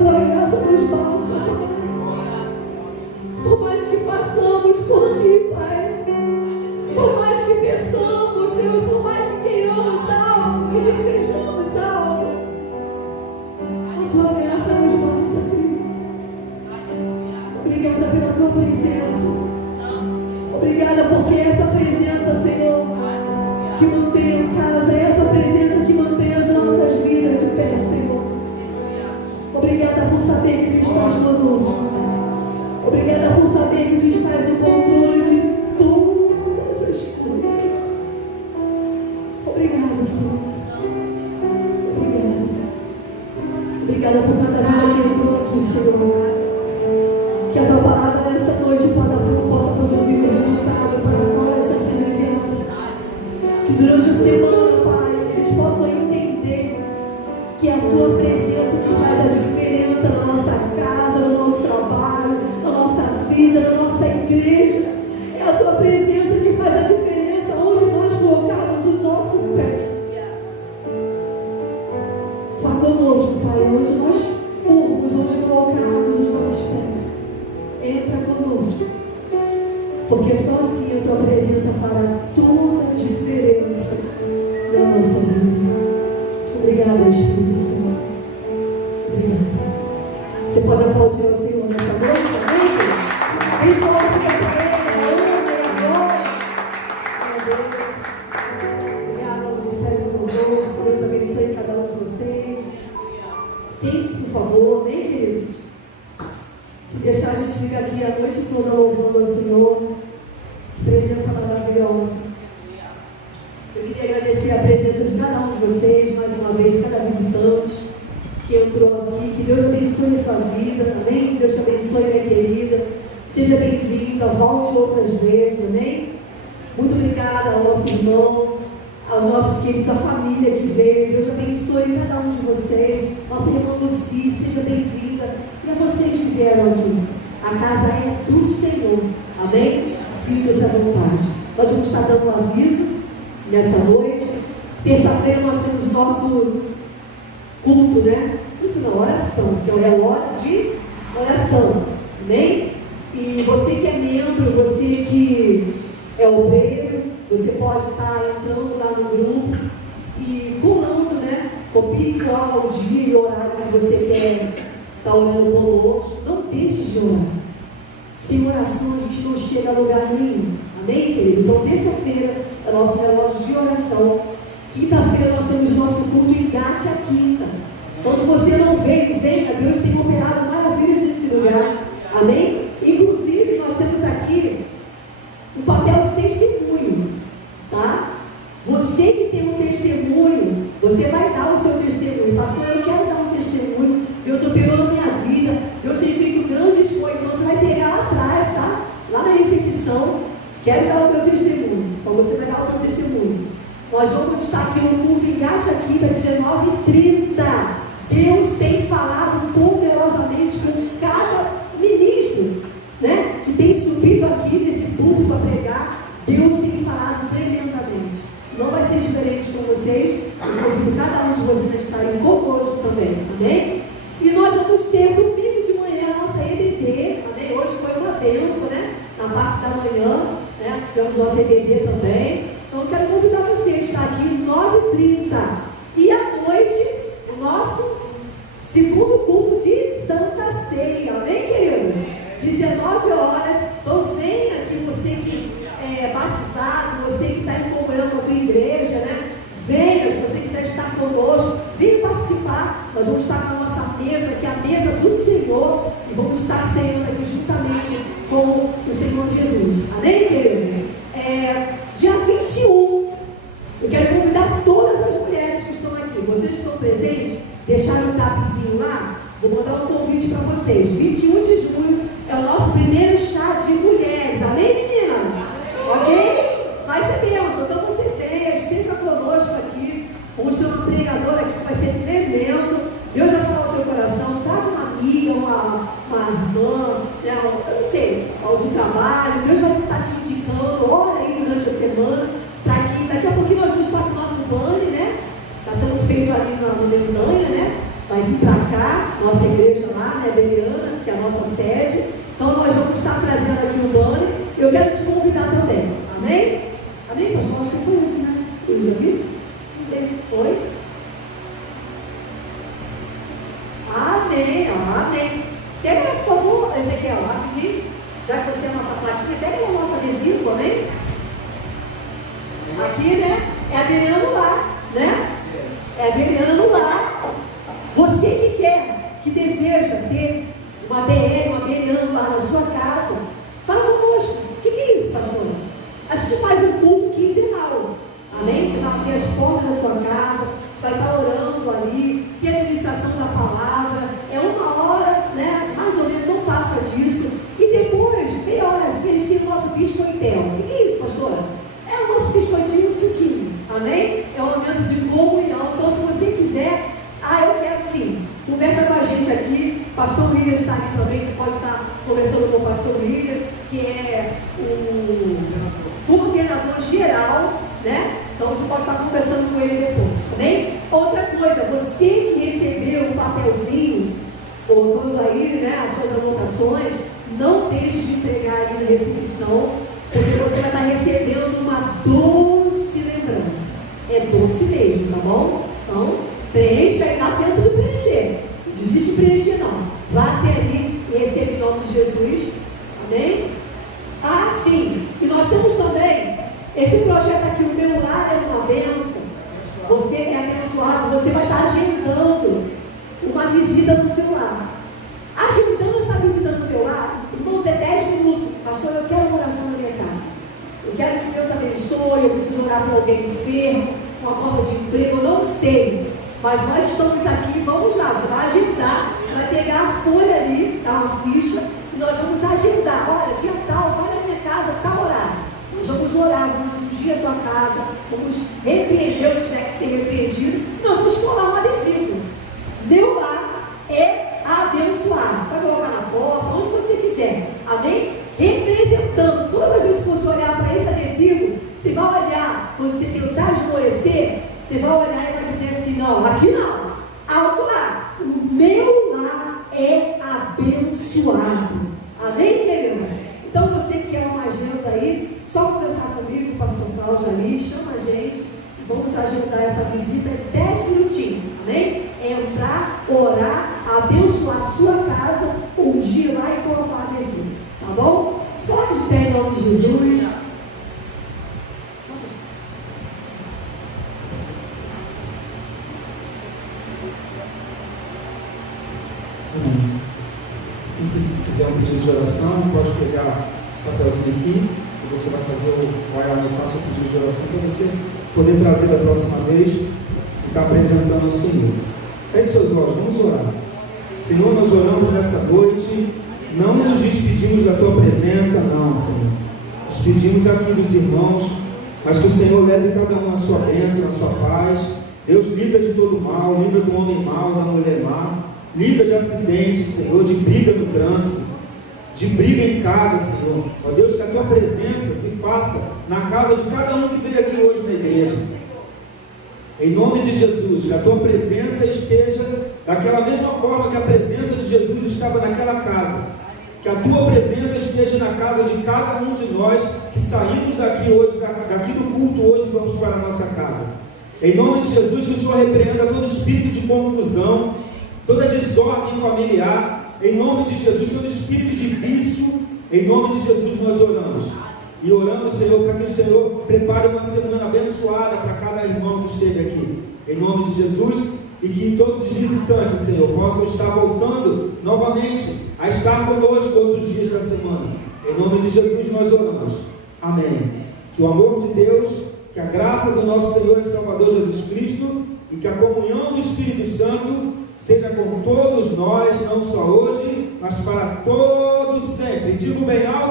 tua graça nos basta, Pai. Por mais que façamos por ti, Pai. Por mais que peçamos, Deus, por mais que queiramos algo, que desejamos algo, a tua graça nos basta, Senhor. Obrigada pela tua presença. Obrigada porque essa presença, Senhor, que mantém a casa, essa presença que mantém as nossas vidas de pé, Senhor. Obrigada por saber que tu estás conosco. Obrigada por saber que tu estás no controle de todas as coisas. Obrigada, Senhor. Obrigada. Obrigada por cada vida que entrou aqui, Senhor. Que a tua palavra nessa noite possa produzir o resultado para a qual ela está sendo enviada. Que durante a semana, Pai, eles possam entender que é a tua presença que faz a diferença na nossa casa, no nosso trabalho, na nossa vida, na nossa igreja. É a tua presença que faz a diferença onde nós colocamos o nosso pé. Vá conosco, Pai, onde nós formos, onde colocarmos os nossos pés. Entra conosco, porque só assim a tua presença fará toda a diferença na nossa vida. Obrigada, Espírito Santo. Obrigada. Você pode aplaudir ao Senhor nessa noite, amém? Bem forte para Ele, a Deus. Obrigada ao Ministério do Louvor. Deus abençoe cada um de vocês. Sente-se, por favor, amém, queridos? Se deixar, a gente fica aqui a noite toda louvando ao Senhor. Que presença maravilhosa. Eu queria agradecer a presença de cada um de vocês, mais uma vez, cada visitante que entrou aqui. Que Deus abençoe a sua vida, amém? Deus te abençoe, minha querida. Seja bem-vinda, volte outras vezes, amém? Muito obrigada ao nosso irmão, aos nossos queridos, à família que veio. Deus abençoe cada um de vocês. Nossa irmã Lucy, seja bem-vinda. E a vocês que vieram aqui. A casa é do Senhor, amém? Sinta-se à vontade. Nós vamos estar dando um aviso nessa noite. Terça-feira nós temos nosso culto, né? Culto não, oração, que é o relógio de oração, amém? E você que é membro, você que é obreiro, você pode estar entrando lá no grupo e colando, né? Copie qual o dia e o horário que você quer estar orando conosco. Não deixe de orar. Sem oração a gente não chega a lugar nenhum, amém, querido? Então, terça-feira é nosso relógio de oração. Quinta-feira nós temos nosso culto Engate a Quinta. Então, se você não veio, venha. Deus tem operado maravilhas nesse lugar, amém? Inclusive, nós temos aqui um papel de testemunho, tá? Você que tem um testemunho, você vai dar o seu testemunho. Pastor, eu quero dar um testemunho. Deus operou na minha vida. Deus tem feito grandes coisas. Então, você vai pegar lá atrás, tá? Lá na recepção. Quero dar o meu testemunho. Então, você vai dar o seu testemunho. Nós vamos estar aqui no culto Engate a Quinta, 19h30. Deus tem falado poderosamente com cada ministro, né? Que tem subido aqui nesse culto para pregar. Deus tem falado tremendamente. Não vai ser diferente com vocês. Eu convido cada um de vocês a estarem conosco também, amém? E nós vamos ter domingo de manhã a nossa EBD, amém? Hoje foi uma bênção, né? Na parte da manhã, né? Tivemos nossa EBD também. Então eu quero convidar você a estar aqui 9h30. E à noite, o nosso segundo culto de Santa Ceia, amém, queridos? 19 horas. Então venha aqui, você que é batizado, você que está em comunhão com a tua igreja, né? Venha, se você quiser estar conosco, venha participar. Nós vamos estar com a nossa mesa, que é a mesa do Senhor, e vamos estar ceando aqui juntamente com o Senhor Jesus, amém, queridos? Dia 21, eu quero convidar todas as mulheres que estão aqui. Vocês que estão presentes, deixaram o zapzinho lá, vou mandar um convite para vocês. 21 de junho é o nosso primeiro chá de mulheres, amém, meninas? Ok? Vai ser bênção, então você venha, esteja conosco aqui. Vamos ter uma pregadora aqui que vai ser tremendo. Deus vai falar o teu coração, traga uma amiga, uma irmã, né? Eu não sei, do trabalho. Deus vai estar te indicando, ora aí durante a semana, para que daqui a pouquinho nós vamos estar com o nosso banner, né? Está sendo feito ali na Mendanha, né? Vai vir para cá, nossa igreja lá. Adriana, que é a nossa sede. Então nós vamos estar trazendo aqui o Dani. Eu quero te convidar também. Amém? Amém, pastor? Acho que sou isso, né? Eu já vi isso? Oi? Amém, amém. Pega, por favor, Ezequiel, rapidinho. Já que você é a nossa plaquinha, pega o nosso adesivo, amém? Aqui, né? É a Adriana no lar, né? É a Adriana no lar. Você que quer, que deseja ter uma DR, uma Adriana no lar na sua casa, fala conosco. O que é isso, pastor? A gente faz um culto quinzenal. Amém? Você vai abrir as portas da sua casa, você vai estar orando ali, tem a administração da palavra. É 1 hora, né? Mais ou menos, não passa disso. E depois, meia hora assim, a gente tem o nosso biscoitel. O que é isso, pastora? É o nosso biscoitinho suquinho. Amém? É um momento de comunhão. Então, se você quiser, eu quero sim. Conversa com a gente aqui. Pastor William está aqui também. Você pode estar conversando com o pastor William, que é o coordenador geral, né? Então você pode estar conversando com ele depois, também? Outra coisa, você que recebeu um papelzinho, colocando aí, né, as suas anotações, não deixe de entregar aí na recepção, porque você vai estar recebendo uma doce lembrança. É doce mesmo, tá bom? Então, preencha aí, dá tempo de preencher. Não desiste de preencher, não. Vá até ali e receba em nome de Jesus. Amém? Sim. E nós temos também esse projeto aqui, o Meu Lar é uma Bênção. Você é abençoado, você vai estar agendando uma visita no seu lar. Agendando essa visita no teu lar, irmãos, é 10 minutos. Pastor, eu quero uma oração na minha casa. Eu quero que Deus abençoe, eu preciso orar para alguém enfermo, com a porta de emprego, eu não sei. Mas nós estamos aqui, vamos lá, você vai agendar, você vai pegar a folha ali, tá, uma ficha, e nós vamos agendar. Olha, dia tal, vai na minha casa, tal horário. Nós vamos orar, vamos ungir a tua casa, vamos repreender o que tiver que ser repreendido, nós vamos colar um adesivo. Meu lar é abençoado. Você vai colocar na porta, onde você quiser. Amém? Representando. Todas as vezes que você olhar para esse adesivo, você vai olhar, quando você tentar esmorecer, você vai olhar e vai dizer assim, não, aqui não. Alto lá. O meu lar é abençoado. Amém, querido? Então você que quer uma agenda aí, só conversar comigo, o pastor Cláudio ali, chama a gente, vamos agendar essa visita em 10 minutinhos, amém? Entrar, orar, abençoar a sua casa, ungir lá e colocar a adesivo, tá bom? Se coloque de pé em nome de Jesus. Quem quiser um pedido de oração, pode pegar esse papelzinho aqui, e você vai faça o pedido de oração para você poder trazer da próxima vez e estar apresentando ao Senhor. Feche seus olhos, vamos orar. Senhor, nós oramos nessa noite, não nos despedimos da tua presença, não, Senhor. Despedimos aqui dos irmãos, mas que o Senhor leve cada um a sua bênção, a sua paz. Deus, livra de todo mal, livra do homem mau, da mulher má, livra de acidentes, Senhor, de briga no trânsito, de briga em casa, Senhor. Ó Deus, que a tua presença se faça na casa de cada um que veio aqui hoje na igreja. Em nome de Jesus, que a tua presença esteja daquela mesma forma que a presença de Jesus estava naquela casa. Que a tua presença esteja na casa de cada um de nós que saímos daqui hoje, daqui do culto hoje e vamos para a nossa casa. Em nome de Jesus, que o Senhor repreenda todo espírito de confusão, toda desordem familiar. Em nome de Jesus, todo espírito de vício, em nome de Jesus nós oramos. E oramos, Senhor, para que o Senhor prepare uma semana abençoada para cada irmão que esteve aqui. Em nome de Jesus, e que todos os visitantes, Senhor, possam estar voltando novamente a estar conosco outros dias da semana. Em nome de Jesus nós oramos. Amém. Que o amor de Deus, que a graça do nosso Senhor e Salvador Jesus Cristo e que a comunhão do Espírito Santo seja com todos nós, não só hoje, mas para todos sempre. Digo bem alto.